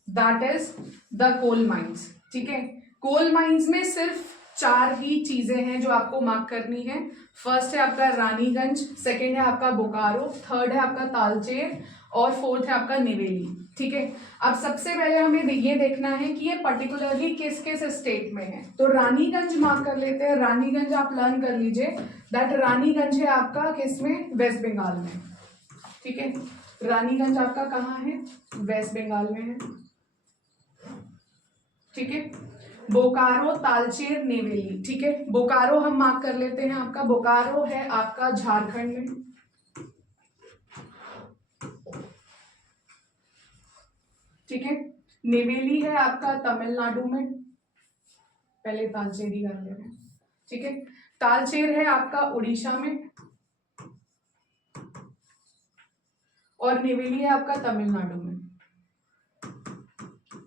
that is the coal mines. ठीक है, कोल माइंस में सिर्फ 4 ही चीजें हैं जो आपको मार्क करनी है। फर्स्ट है आपका रानीगंज, सेकंड है आपका बोकारो, थर्ड है आपका तालचेर और फोर्थ है आपका निवेली। ठीक है, अब सबसे पहले हमें ये देखना है कि ये पर्टिकुलरली किस किस स्टेट में है। तो रानीगंज मार्क कर लेते हैं। रानीगंज आप लर्न कर लीजिए दैट रानीगंज है आपका किस में, वेस्ट बंगाल में। ठीक है, रानीगंज आपका कहाँ है, वेस्ट बंगाल में है। ठीक है, बोकारो, तालचेर, नेवेली। ठीक है, बोकारो हम मार्क कर लेते हैं, आपका बोकारो है आपका झारखंड में। ठीक है, नेवेली है आपका तमिलनाडु में। पहले तालचेर ही कर ले रहे हैं। ठीक है, तालचेर है आपका उड़ीसा में और नेवेली है आपका तमिलनाडु में।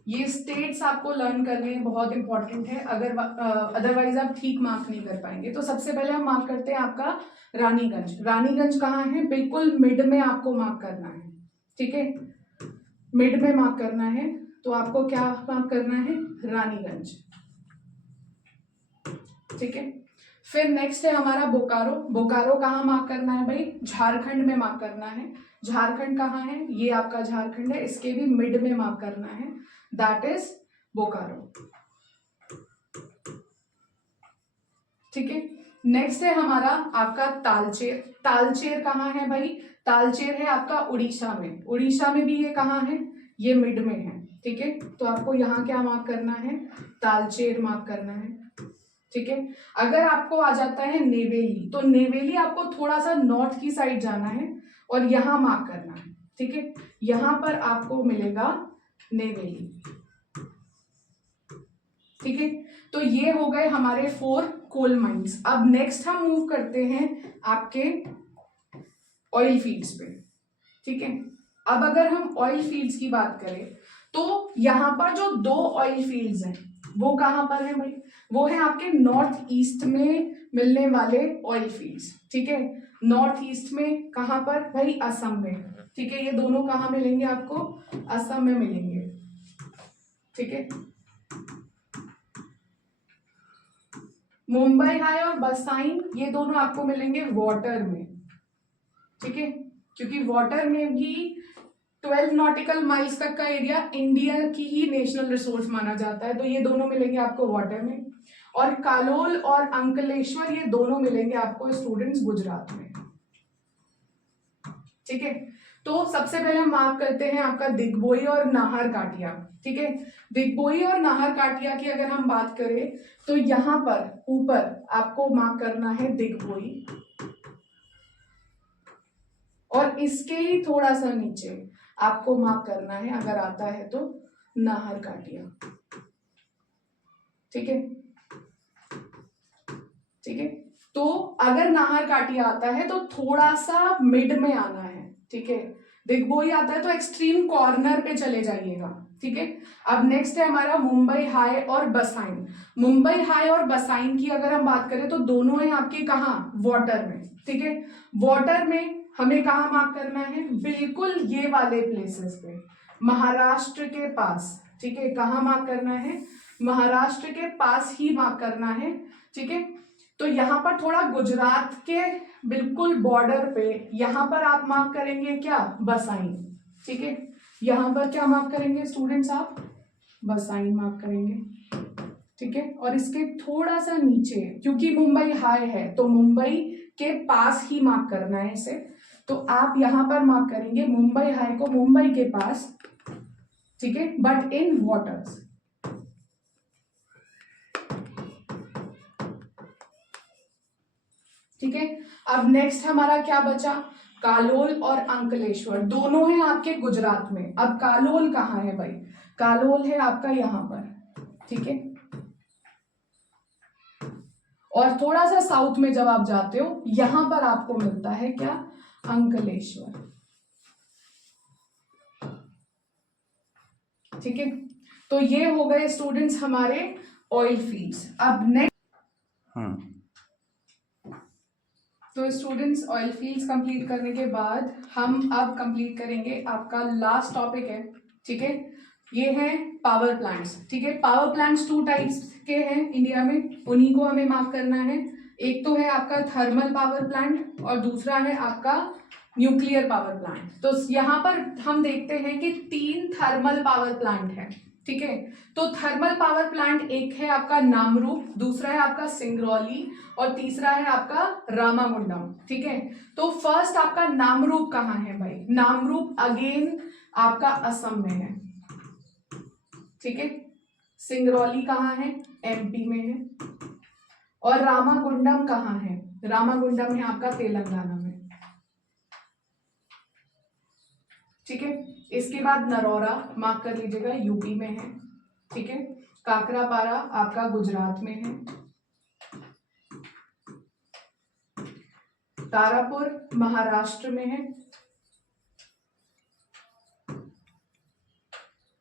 ये स्टेट्स आपको लर्न करने बहुत इंपॉर्टेंट है, अगर अदरवाइज आप ठीक मार्क नहीं कर पाएंगे। तो सबसे पहले हम मार्क करते हैं आपका रानीगंज। रानीगंज कहाँ है, बिल्कुल मिड में आपको मार्क करना है। ठीक है, मिड में मार्क करना है, तो आपको क्या मार्क करना है, रानीगंज। ठीक है, फिर नेक्स्ट है हमारा बोकारो। बोकारो कहाँ मार्क करना है भाई, झारखंड में मार्क करना है। झारखंड कहाँ है, ये आपका झारखंड है, इसके भी मिड में मार्क करना है, दैट इज बोकारो। ठीक है, नेक्स्ट है हमारा आपका तालचेर। तालचेर कहाँ है भाई, तालचेर है आपका उड़ीसा में। उड़ीसा में भी ये कहाँ है, ये मिड में है। ठीक है, तो आपको यहाँ क्या मार्क करना है, तालचेर मार्क करना है। ठीक है, अगर आपको आ जाता है नेवेली, तो नेवेली आपको थोड़ा सा नॉर्थ की साइड जाना है और यहां मार्क करना है। ठीक है, यहां पर आपको मिलेगा नेवेली। ठीक है, तो ये हो गए हमारे 4 कोल माइंस। अब नेक्स्ट हम मूव करते हैं आपके ऑयल फील्ड्स पे। ठीक है, अब अगर हम ऑयल फील्ड्स की बात करें तो यहां पर जो 2 ऑयल फील्ड्स हैं वो कहां पर है भाई, वो है आपके नॉर्थ ईस्ट में मिलने वाले ऑयल फील्ड्स। ठीक है, नॉर्थ ईस्ट में कहां पर भाई, असम में। ठीक है, ये दोनों कहां मिलेंगे आपको, असम में मिलेंगे। ठीक है, मुंबई हाई और बसाइन ये दोनों आपको मिलेंगे वाटर में। ठीक है, क्योंकि वाटर में भी 12 नॉटिकल माइल्स तक का एरिया इंडिया की ही नेशनल रिसोर्स माना जाता है, तो ये दोनों मिलेंगे आपको वाटर में। और कालोल और अंकलेश्वर ये दोनों मिलेंगे आपको स्टूडेंट्स गुजरात में। ठीक है, तो सबसे पहले हम मार्क करते हैं आपका दिग्बोई और नाहर काटिया। ठीक है, दिग्बोई और नाहर काटिया की अगर हम बात करें तो यहां पर ऊपर आपको मार्क करना है दिग्बोई और इसके ही थोड़ा सा नीचे आपको मार्क करना है, अगर आता है तो, नाहर काटिया। ठीक है, ठीक है, तो अगर नाहर काटिया आता है तो थोड़ा सा मिड में आना है। ठीक है, दिग्बोई आता है तो एक्सट्रीम कॉर्नर पे चले जाइएगा। ठीक है, अब नेक्स्ट है हमारा मुंबई हाई और बसाइन। मुंबई हाई और बसाइन की अगर हम बात करें तो दोनों है आपके कहाँ, वाटर में। ठीक है, वाटर में हमें कहाँ मार्क करना है, बिल्कुल ये वाले प्लेसेस पे, महाराष्ट्र के पास। ठीक है, कहाँ मार्क करना है, महाराष्ट्र के पास ही मार्क करना है। ठीक है, तो यहाँ पर थोड़ा गुजरात के बिल्कुल बॉर्डर पे यहाँ पर आप मार्क करेंगे क्या, बसाइन। ठीक है, यहाँ पर क्या मार्क करेंगे स्टूडेंट्स आप, बसाइन मार्क करेंगे। ठीक है, और इसके थोड़ा सा नीचे, क्योंकि मुंबई हाई है तो मुंबई के पास ही मार्क करना है इसे, तो आप यहां पर मार्क करेंगे मुंबई हाई को मुंबई के पास। ठीक है, बट इन वाटर्स। ठीक है, अब नेक्स्ट हमारा क्या बचा, कालोल और अंकलेश्वर, दोनों हैं आपके गुजरात में। अब कालोल कहाँ है भाई, कालोल है आपका यहां पर। ठीक है, और थोड़ा सा साउथ में जब आप जाते हो यहां पर आपको मिलता है क्या, अंकलेश्वर। ठीक है, तो ये हो गए स्टूडेंट्स हमारे ऑयल फील्ड्स। अब नेक्स्ट, तो स्टूडेंट्स ऑयल फील्ड्स कंप्लीट करने के बाद हम अब कंप्लीट करेंगे आपका लास्ट टॉपिक है, ठीक है, ये है पावर प्लांट्स, ठीक है। पावर प्लांट्स 2 टाइप्स के हैं इंडिया में, उन्हीं को हमें मार्क करना है। एक तो है आपका थर्मल पावर प्लांट और दूसरा है आपका न्यूक्लियर पावर प्लांट। तो यहाँ पर हम देखते हैं कि 3 थर्मल पावर प्लांट है, ठीक है। तो थर्मल पावर प्लांट एक है आपका नामरूप, दूसरा है आपका सिंगरौली और तीसरा है आपका रामागुंडम, ठीक है। तो फर्स्ट आपका नामरूप कहाँ है भाई? नामरूप अगेन आपका असम में है, ठीक है। सिंगरौली कहाँ है? एमपी में है। और रामागुंडम कहाँ है? रामागुंडम है आपका तेलंगाना में, ठीक है। इसके बाद नरोरा मार्क कर लीजिएगा, यूपी में है, ठीक है। काकरापारा आपका गुजरात में है। तारापुर महाराष्ट्र में है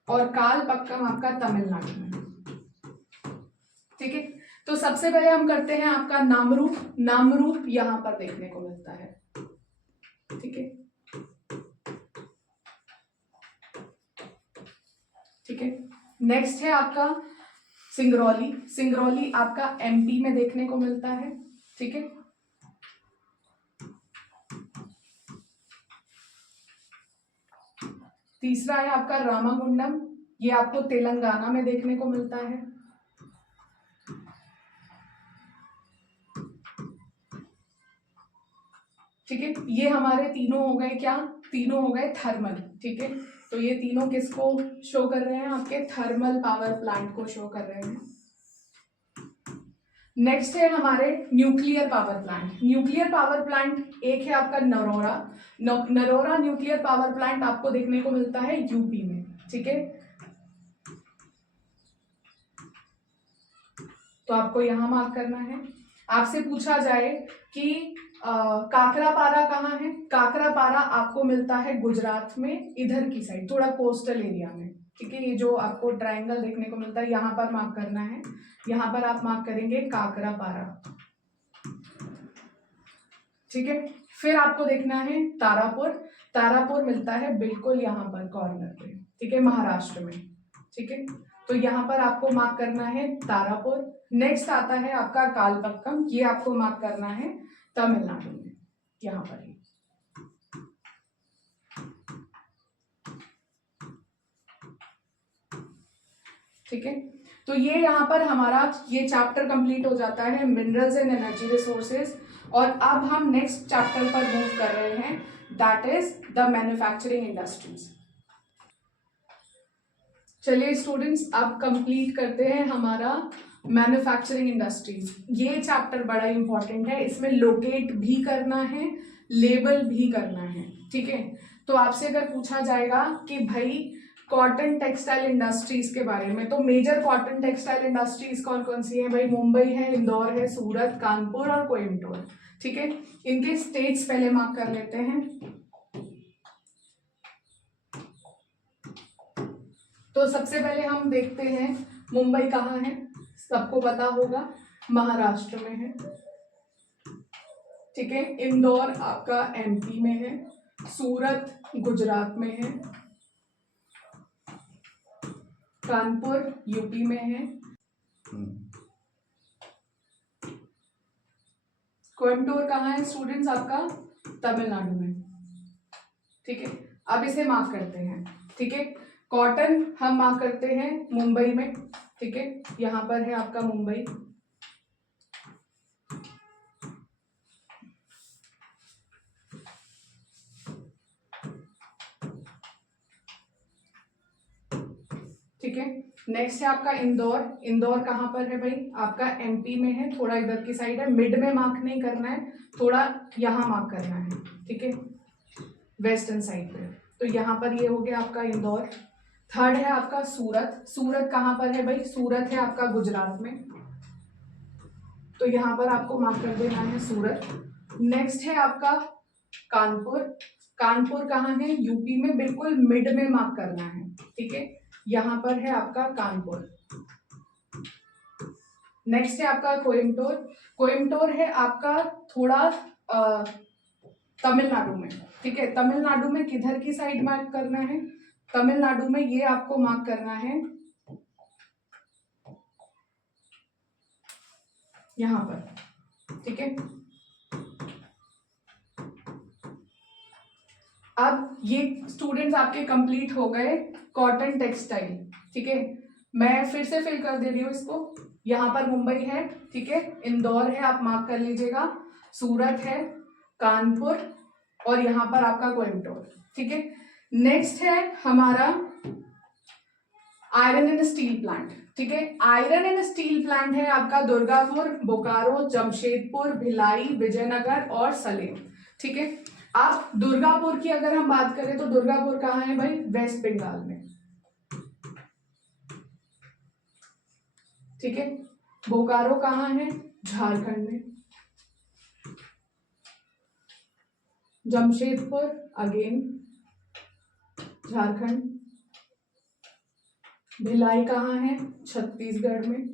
और कालपक्कम आपका तमिलनाडु में है, ठीक है। तो सबसे पहले हम करते हैं आपका नामरूप। नामरूप यहां पर देखने को मिलता है, ठीक है, ठीक है। नेक्स्ट है आपका सिंगरौली। सिंगरौली आपका एमपी में देखने को मिलता है, ठीक है। तीसरा है आपका रामागुंडम, ये आपको तेलंगाना में देखने को मिलता है। ठीक है, ये हमारे तीनों हो गए क्या? तीनों हो गए थर्मल, ठीक है। तो ये तीनों किसको शो कर रहे हैं? आपके थर्मल पावर प्लांट को शो कर रहे हैं। नेक्स्ट है हमारे nuclear power plant. Nuclear power plant एक है आपका Narora. Narora nuclear power plant आपको देखने को मिलता है यूपी में, ठीक है। तो आपको यहां मार्क करना है। आपसे पूछा जाए कि काकरापारा कहाँ है? काकरापारा आपको मिलता है गुजरात में, इधर की साइड, थोड़ा कोस्टल एरिया में, ठीक है। ये जो आपको ट्रायंगल देखने को मिलता है यहाँ पर मार्क करना है। यहाँ पर आप मार्क करेंगे काकरापारा, ठीक है। फिर आपको देखना है तारापुर। तारापुर मिलता है बिल्कुल यहाँ पर कॉर्नर पे, ठीक है, महाराष्ट्र में, ठीक है। तो यहाँ पर आपको मार्क करना है तारापुर। नेक्स्ट आता है आपका कालपक्कम, ये आपको मार्क करना है तमिलनाडु में, यहाँ पर ही, ठीक है। तो ये यहाँ पर हमारा ये चैप्टर कंप्लीट हो जाता है, मिनरल्स एंड एनर्जी रिसोर्सेज। और अब हम नेक्स्ट चैप्टर पर मूव कर रहे हैं, that is the manufacturing industries. चलिए स्टूडेंट्स, अब कंप्लीट करते हैं हमारा मैन्युफैक्चरिंग इंडस्ट्रीज। ये चैप्टर बड़ा इंपॉर्टेंट है, इसमें लोकेट भी करना है, लेबल भी करना है, ठीक है। तो आपसे अगर पूछा जाएगा कि भाई कॉटन टेक्सटाइल इंडस्ट्रीज के बारे में, तो मेजर कॉटन टेक्सटाइल इंडस्ट्रीज कौन कौन सी है भाई? मुंबई है, इंदौर है, सूरत, कानपुर और कोयम्बटूर, ठीक है। इनके स्टेट्स पहले मार्क कर लेते हैं। तो सबसे पहले हम देखते हैं मुंबई कहाँ है, सबको पता होगा, महाराष्ट्र में है, ठीक है। इंदौर आपका एमपी में है, सूरत गुजरात में है, कानपुर यूपी में है, कोयम्बटूर कहाँ है स्टूडेंट्स? आपका तमिलनाडु में, ठीक है। अब इसे मार्क करते हैं, ठीक है। कॉटन हम मार्क करते हैं मुंबई में, ठीक है, यहाँ पर है आपका मुंबई, ठीक है। नेक्स्ट है आपका इंदौर। इंदौर कहाँ पर है भाई? आपका एमपी में है, थोड़ा इधर की साइड है, मिड में मार्क नहीं करना है, थोड़ा यहाँ मार्क करना है, ठीक है, वेस्टर्न साइड पे। तो यहाँ पर ये हो गया आपका इंदौर। थर्ड है आपका सूरत। सूरत कहाँ पर है भाई? सूरत है आपका गुजरात में, तो यहाँ पर आपको मार्क कर देना है सूरत। नेक्स्ट है आपका कानपुर। कानपुर कहाँ है? यूपी में, बिल्कुल मिड में मार्क करना है, ठीक है, यहाँ पर है आपका कानपुर। नेक्स्ट है आपका कोयम्बटूर। कोयम्बटूर है आपका थोड़ा तमिलनाडु में, ठीक है। तमिलनाडु में किधर की साइड मार्क करना है? तमिलनाडु में ये आपको मार्क करना है यहां पर, ठीक है। अब ये स्टूडेंट्स आपके कंप्लीट हो गए कॉटन टेक्सटाइल, ठीक है। मैं फिर से फिल कर दे रही हूँ इसको। यहाँ पर मुंबई है, ठीक है, इंदौर है, आप मार्क कर लीजिएगा, सूरत है, कानपुर, और यहाँ पर आपका कोयम्बटूर, ठीक है। नेक्स्ट है हमारा आयरन एंड स्टील प्लांट, ठीक है। आयरन एंड स्टील प्लांट है आपका दुर्गापुर, बोकारो, जमशेदपुर, भिलाई, विजयनगर और सलेम, ठीक है। अब दुर्गापुर की अगर हम बात करें तो दुर्गापुर कहाँ है भाई? वेस्ट बंगाल में, ठीक है। बोकारो कहाँ है? झारखंड में। जमशेदपुर अगेन झारखंड। भिलाई कहाँ है? छत्तीसगढ़ में।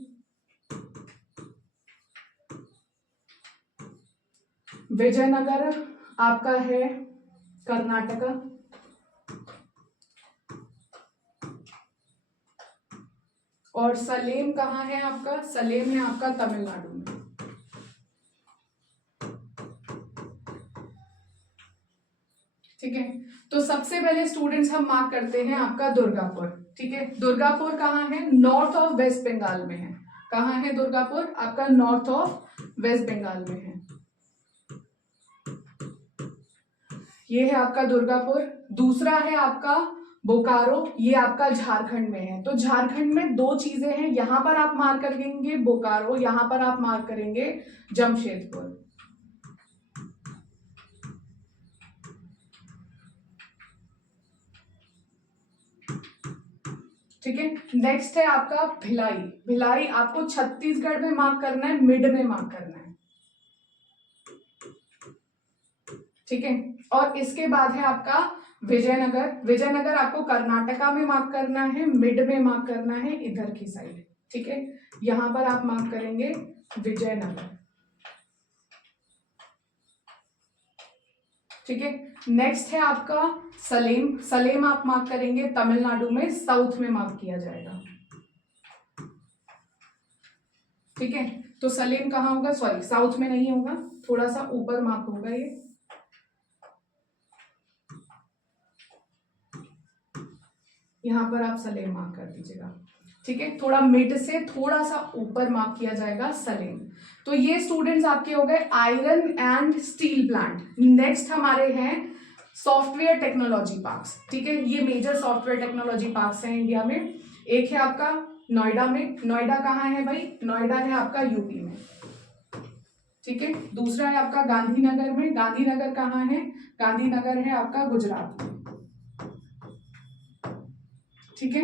विजयनगर आपका है कर्नाटका। और सलेम कहाँ है आपका? सलेम है आपका तमिलनाडु में, ठीक है। तो सबसे पहले स्टूडेंट्स हम मार्क करते हैं आपका दुर्गापुर, ठीक है। दुर्गापुर कहाँ है? नॉर्थ ऑफ वेस्ट बंगाल में है। कहाँ है दुर्गापुर? आपका नॉर्थ ऑफ वेस्ट बंगाल में है। ये है आपका दुर्गापुर। दूसरा है आपका बोकारो, ये आपका झारखंड में है। तो झारखंड में दो चीजें हैं, यहां पर आप मार्क करेंगे बोकारो, यहां पर आप मार्क करेंगे जमशेदपुर, ठीक है। नेक्स्ट है आपका भिलाई। भिलाई आपको छत्तीसगढ़ में मार्क करना है, मिड में मार्क करना है, ठीक है। और इसके बाद है आपका विजयनगर। विजयनगर आपको कर्नाटका में मार्क करना है, मिड में मार्क करना है, इधर की साइड, ठीक है। यहां पर आप मार्क करेंगे विजयनगर, ठीक है। नेक्स्ट है आपका सलेम। सलेम आप मार्क करेंगे तमिलनाडु में, साउथ में मार्क किया जाएगा, ठीक है। तो सलेम कहाँ होगा? सॉरी, साउथ में नहीं होगा, थोड़ा सा ऊपर मार्क होगा ये, यहां पर आप सलेम मार्क कर दीजिएगा, ठीक है। थोड़ा मिड से थोड़ा सा ऊपर मार्क किया जाएगा सलेम। तो ये स्टूडेंट्स आपके हो गए iron and steel plant. Next हमारे हैं सॉफ्टवेयर टेक्नोलॉजी पार्क्स, ठीक है। ये मेजर सॉफ्टवेयर टेक्नोलॉजी पार्क्स हैं इंडिया में। एक है आपका नोएडा में। नोएडा कहाँ है भाई? नोएडा है आपका यूपी में, ठीक है। दूसरा है आपका गांधीनगर में। गांधीनगर कहाँ है? गांधीनगर है आपका गुजरात में, ठीक है।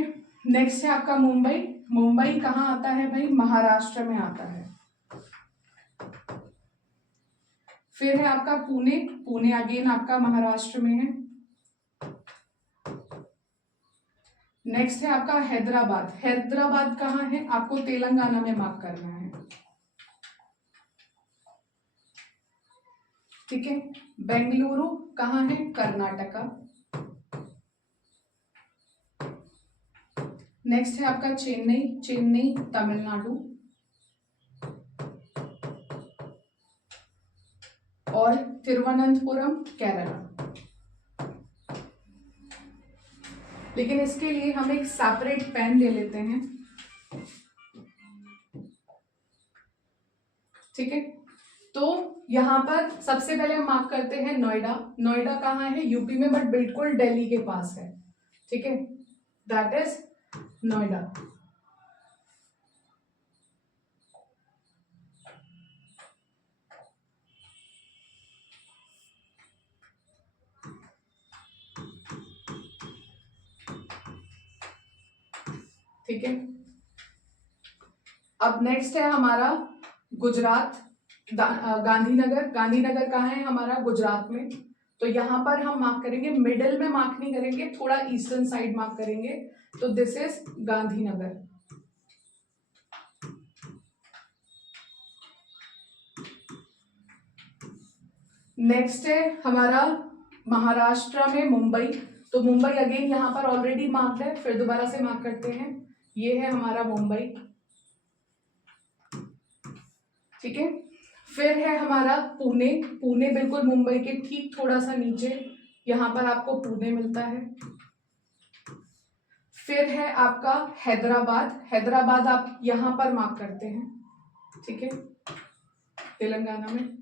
नेक्स्ट है आपका मुंबई। मुंबई कहाँ आता है भाई? महाराष्ट्र में आता है। फिर है आपका पुणे। पुणे अगेन आपका महाराष्ट्र में है। नेक्स्ट है आपका हैदराबाद। हैदराबाद कहाँ है? आपको तेलंगाना में मार्क करना है, ठीक है। बेंगलुरु कहाँ है? कर्नाटका। नेक्स्ट है आपका चेन्नई। चेन्नई तमिलनाडु। और तिरुवनंतपुरम केरला। लेकिन इसके लिए हम एक सेपरेट पेन ले लेते हैं, ठीक है। तो यहां पर सबसे पहले हम मार्क करते हैं नोएडा। नोएडा कहाँ है? यूपी में, बट बिल्कुल दिल्ली के पास है, ठीक है। दैट इज नोएडा, ठीक है। अब नेक्स्ट है हमारा गुजरात, गांधीनगर। गांधीनगर कहाँ है? हमारा गुजरात में। तो यहां पर हम मार्क करेंगे, मिडिल में मार्क नहीं करेंगे, थोड़ा ईस्टर्न साइड मार्क करेंगे। तो दिस इज गांधीनगर, नेक्स्ट है हमारा महाराष्ट्र में मुंबई। तो मुंबई अगेन यहाँ पर ऑलरेडी मार्क्ड है, फिर दोबारा से मार्क करते हैं। ये है हमारा मुंबई, ठीक है। फिर है हमारा पुणे। पुणे बिल्कुल मुंबई के ठीक थोड़ा सा नीचे, यहाँ पर आपको पुणे मिलता है। फिर है आपका हैदराबाद। हैदराबाद आप यहाँ पर मार्क करते हैं, ठीक है, तेलंगाना में,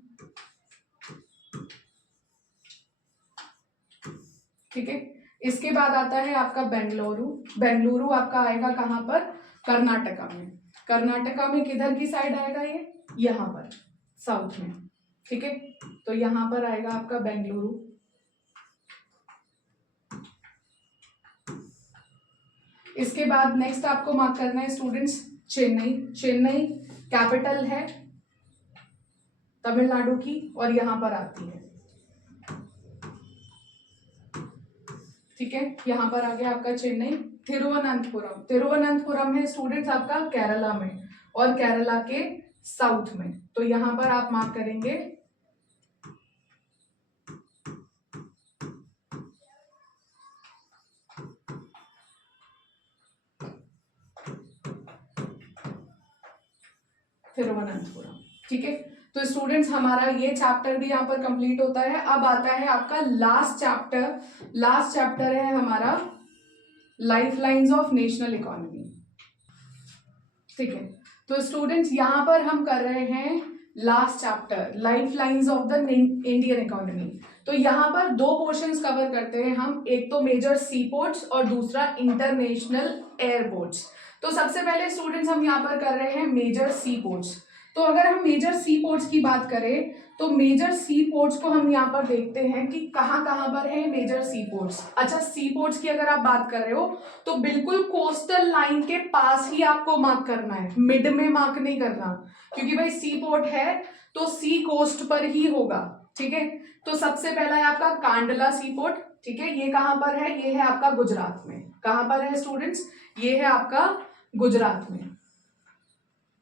ठीक है। इसके बाद आता है आपका बेंगलुरु। बेंगलुरु आपका आएगा कहाँ पर, कर्नाटका में। कर्नाटका में किधर की साइड आएगा ये, यहाँ पर साउथ में, ठीक है। तो यहाँ पर आएगा आपका बेंगलुरु। इसके बाद नेक्स्ट आपको मार्क करना है स्टूडेंट्स चेन्नई। चेन्नई कैपिटल है तमिलनाडु की और यहाँ पर आती है, ठीक है। यहाँ पर आ गया आपका चेन्नई। तिरुवनंतपुरम। तिरुवनंतपुरम है स्टूडेंट्स आपका केरला में और केरला के साउथ में। तो यहाँ पर आप मार्क करेंगे तिरुवनंतपुरम, ठीक है। तो स्टूडेंट्स हमारा ये चैप्टर भी यहाँ पर कंप्लीट होता है। अब आता है आपका लास्ट चैप्टर। लास्ट चैप्टर है हमारा life lines of national economy, ठीक है। तो स्टूडेंट्स यहाँ पर हम कर रहे हैं last chapter life lines of the Indian economy. तो यहाँ पर दो पोर्शंस कवर करते हैं हम, एक तो मेजर सी पोर्ट्स और दूसरा इंटरनेशनल एयरपोर्ट्स। तो सबसे पहले स्टूडेंट्स हम यहाँ पर कर रहे हैं मेजर सी पोर्ट्स। तो अगर हम मेजर सी पोर्ट्स की बात करें तो मेजर सी पोर्ट्स को हम यहाँ पर देखते हैं कि कहाँ कहाँ पर है मेजर सी पोर्ट्स। अच्छा, सी पोर्ट्स की अगर आप बात कर रहे हो तो बिल्कुल कोस्टल लाइन के पास ही आपको मार्क करना है, मिड में मार्क नहीं करना, क्योंकि भाई सी पोर्ट है तो सी कोस्ट पर ही होगा, ठीक है। तो सबसे पहला है आपका कांडला सी पोर्ट, ठीक है। ये कहाँ पर है, ये है आपका गुजरात में। कहाँ पर है स्टूडेंट्स, ये है आपका गुजरात में,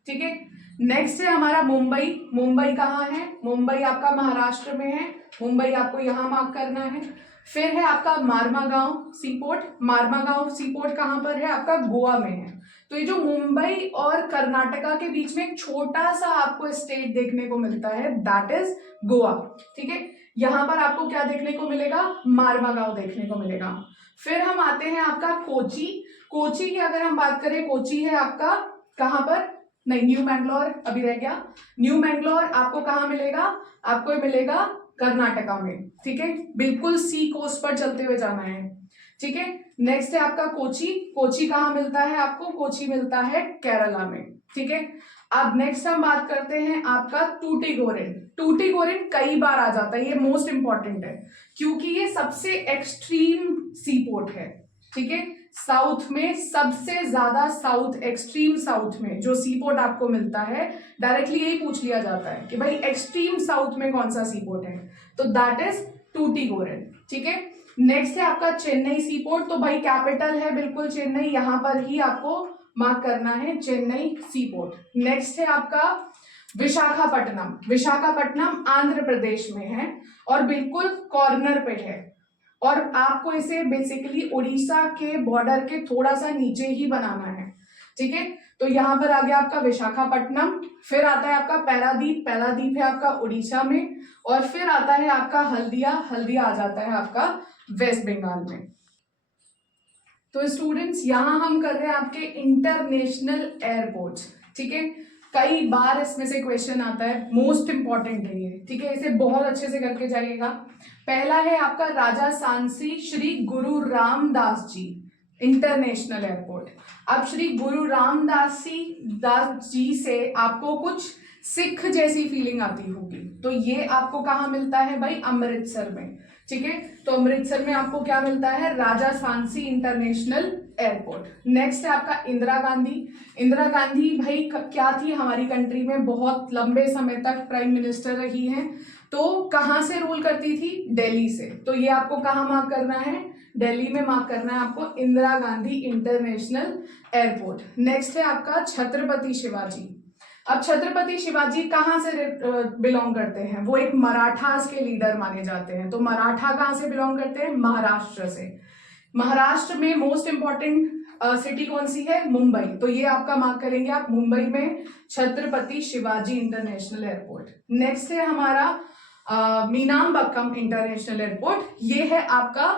ठीक है। नेक्स्ट है हमारा मुंबई। मुंबई कहाँ है, मुंबई आपका महाराष्ट्र में है, मुंबई आपको यहाँ मार्क करना है। फिर है आपका मार्मागांव सी पोर्ट। मार्मागांव सी पोर्ट कहाँ पर है, आपका गोवा में है। तो ये जो मुंबई और कर्नाटका के बीच में एक छोटा सा आपको स्टेट देखने को मिलता है, दैट इज गोवा, ठीक है। यहाँ पर आपको क्या देखने को मिलेगा, मार्मागांव देखने को मिलेगा। फिर हम आते हैं आपका कोची। कोची की अगर हम बात करें, कोची है आपका कहाँ पर, नहीं, न्यू मैंगलोर अभी रह गया। न्यू मैंगलोर आपको कहाँ मिलेगा, आपको मिलेगा कर्नाटका में, ठीक है। बिल्कुल सी कोस्ट पर चलते हुए जाना है, ठीक है। नेक्स्ट है आपका कोची। कोची कहाँ मिलता है आपको, कोची मिलता है केरला में, ठीक है। अब नेक्स्ट हम बात करते हैं आपका टूटीगोरेन। टूटीगोरेन कई बार आ जाता है, ये मोस्ट इंपॉर्टेंट है क्योंकि ये सबसे एक्सट्रीम सी पोर्ट है, ठीक है। साउथ में सबसे ज्यादा, साउथ एक्सट्रीम साउथ में जो सी पोर्ट आपको मिलता है, डायरेक्टली यही पूछ लिया जाता है कि भाई एक्सट्रीम साउथ में कौन सा सी पोर्ट है, तो दैट इज टूटीगोरेन, ठीक है। नेक्स्ट है आपका चेन्नई सी पोर्ट। तो भाई कैपिटल है बिल्कुल चेन्नई, यहां पर ही आपको मार्क करना है चेन्नई सी पोर्ट। नेक्स्ट है आपका विशाखापट्टनम। विशाखापट्टनम आंध्र प्रदेश में है और बिल्कुल कॉर्नर पे है और आपको इसे बेसिकली उड़ीसा के बॉर्डर के थोड़ा सा नीचे ही बनाना है, ठीक है। तो यहाँ पर आ गया आपका विशाखापट्टनम। फिर आता है आपका पैरादीप। पैरादीप है आपका उड़ीसा में। और फिर आता है आपका हल्दिया। हल्दिया आ जाता है आपका वेस्ट बंगाल में। तो स्टूडेंट्स यहाँ हम कर रहे हैं आपके इंटरनेशनल एयरपोर्ट्स, ठीक है। कई बार इसमें से क्वेश्चन आता है, मोस्ट इंपॉर्टेंट है ये, ठीक है। इसे बहुत अच्छे से करके जाइएगा। पहला है आपका राजा सांची श्री गुरु रामदास जी इंटरनेशनल एयरपोर्ट। अब श्री गुरु रामदास जी से आपको कुछ सिख जैसी फीलिंग आती होगी, तो ये आपको कहाँ मिलता है भाई, अमृतसर में, ठीक है। तो अमृतसर में आपको क्या मिलता है, राजा सांची इंटरनेशनल एयरपोर्ट। नेक्स्ट है आपका इंदिरा गांधी। इंदिरा गांधी भाई क्या थी, हमारी कंट्री में बहुत लंबे समय तक प्राइम मिनिस्टर रही हैं। तो कहाँ से रूल करती थी, दिल्ली से। तो ये आपको कहाँ मार्क करना है, दिल्ली में मार्क करना है आपको Indira Gandhi international airport. Next है आपका छत्रपति शिवाजी। अब छत्रपति शिवाजी कहाँ से बिलोंग करते हैं? वो एक मराठास के लीडर माने जाते हैं। तो मराठा कहाँ से बिलोंग करते हैं? महाराष्ट्र से। महाराष्ट्र में मोस्ट इंपॉर्टेंट सिटी कौन सी है? मुंबई। तो ये आपका मार्क करेंगे आप, मुंबई में Chhatrapati Shivaji international airport. Next है हमारा मीनाम्बक्कम इंटरनेशनल एयरपोर्ट। ये है आपका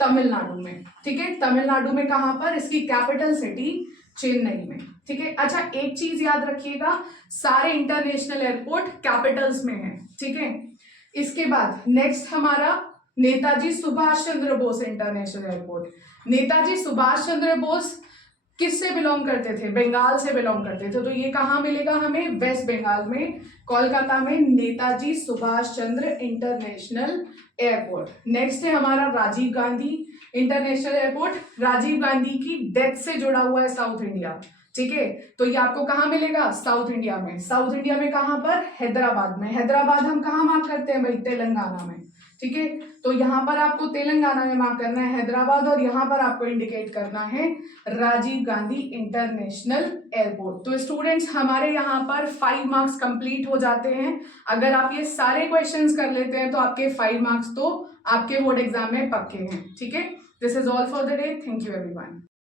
तमिलनाडु में, ठीक है। तमिलनाडु में कहां पर? इसकी कैपिटल सिटी चेन्नई में, ठीक है। अच्छा, एक चीज याद रखिएगा, सारे इंटरनेशनल एयरपोर्ट कैपिटल्स में है, ठीक है। इसके बाद नेक्स्ट हमारा नेताजी सुभाष चंद्र बोस इंटरनेशनल एयरपोर्ट। नेताजी सुभाष चंद्र बोस किससे बिलोंग करते थे? बंगाल से बिलोंग करते थे। तो ये कहाँ मिलेगा हमें? वेस्ट बंगाल में, कोलकाता में Netaji Subhash Chandra international airport. Next है हमारा राजीव गांधी इंटरनेशनल एयरपोर्ट। राजीव गांधी की डेथ से जुड़ा हुआ है साउथ इंडिया, ठीक है। तो ये आपको कहाँ मिलेगा? साउथ इंडिया में। साउथ इंडिया में कहाँ पर? हैदराबाद में। हैदराबाद हम कहाँ मार्क करते हैं भाई? तेलंगाना में, ठीक है। तो यहाँ पर आपको तेलंगाना में मार्क करना है हैदराबाद, और यहाँ पर आपको इंडिकेट करना है राजीव गांधी इंटरनेशनल एयरपोर्ट। तो स्टूडेंट्स, हमारे यहाँ पर 5 मार्क्स कंप्लीट हो जाते हैं। अगर आप ये सारे क्वेश्चंस कर लेते हैं तो आपके 5 मार्क्स तो आपके बोर्ड एग्जाम में पक्के हैं, ठीक है। This is all for the day. Thank you everyone.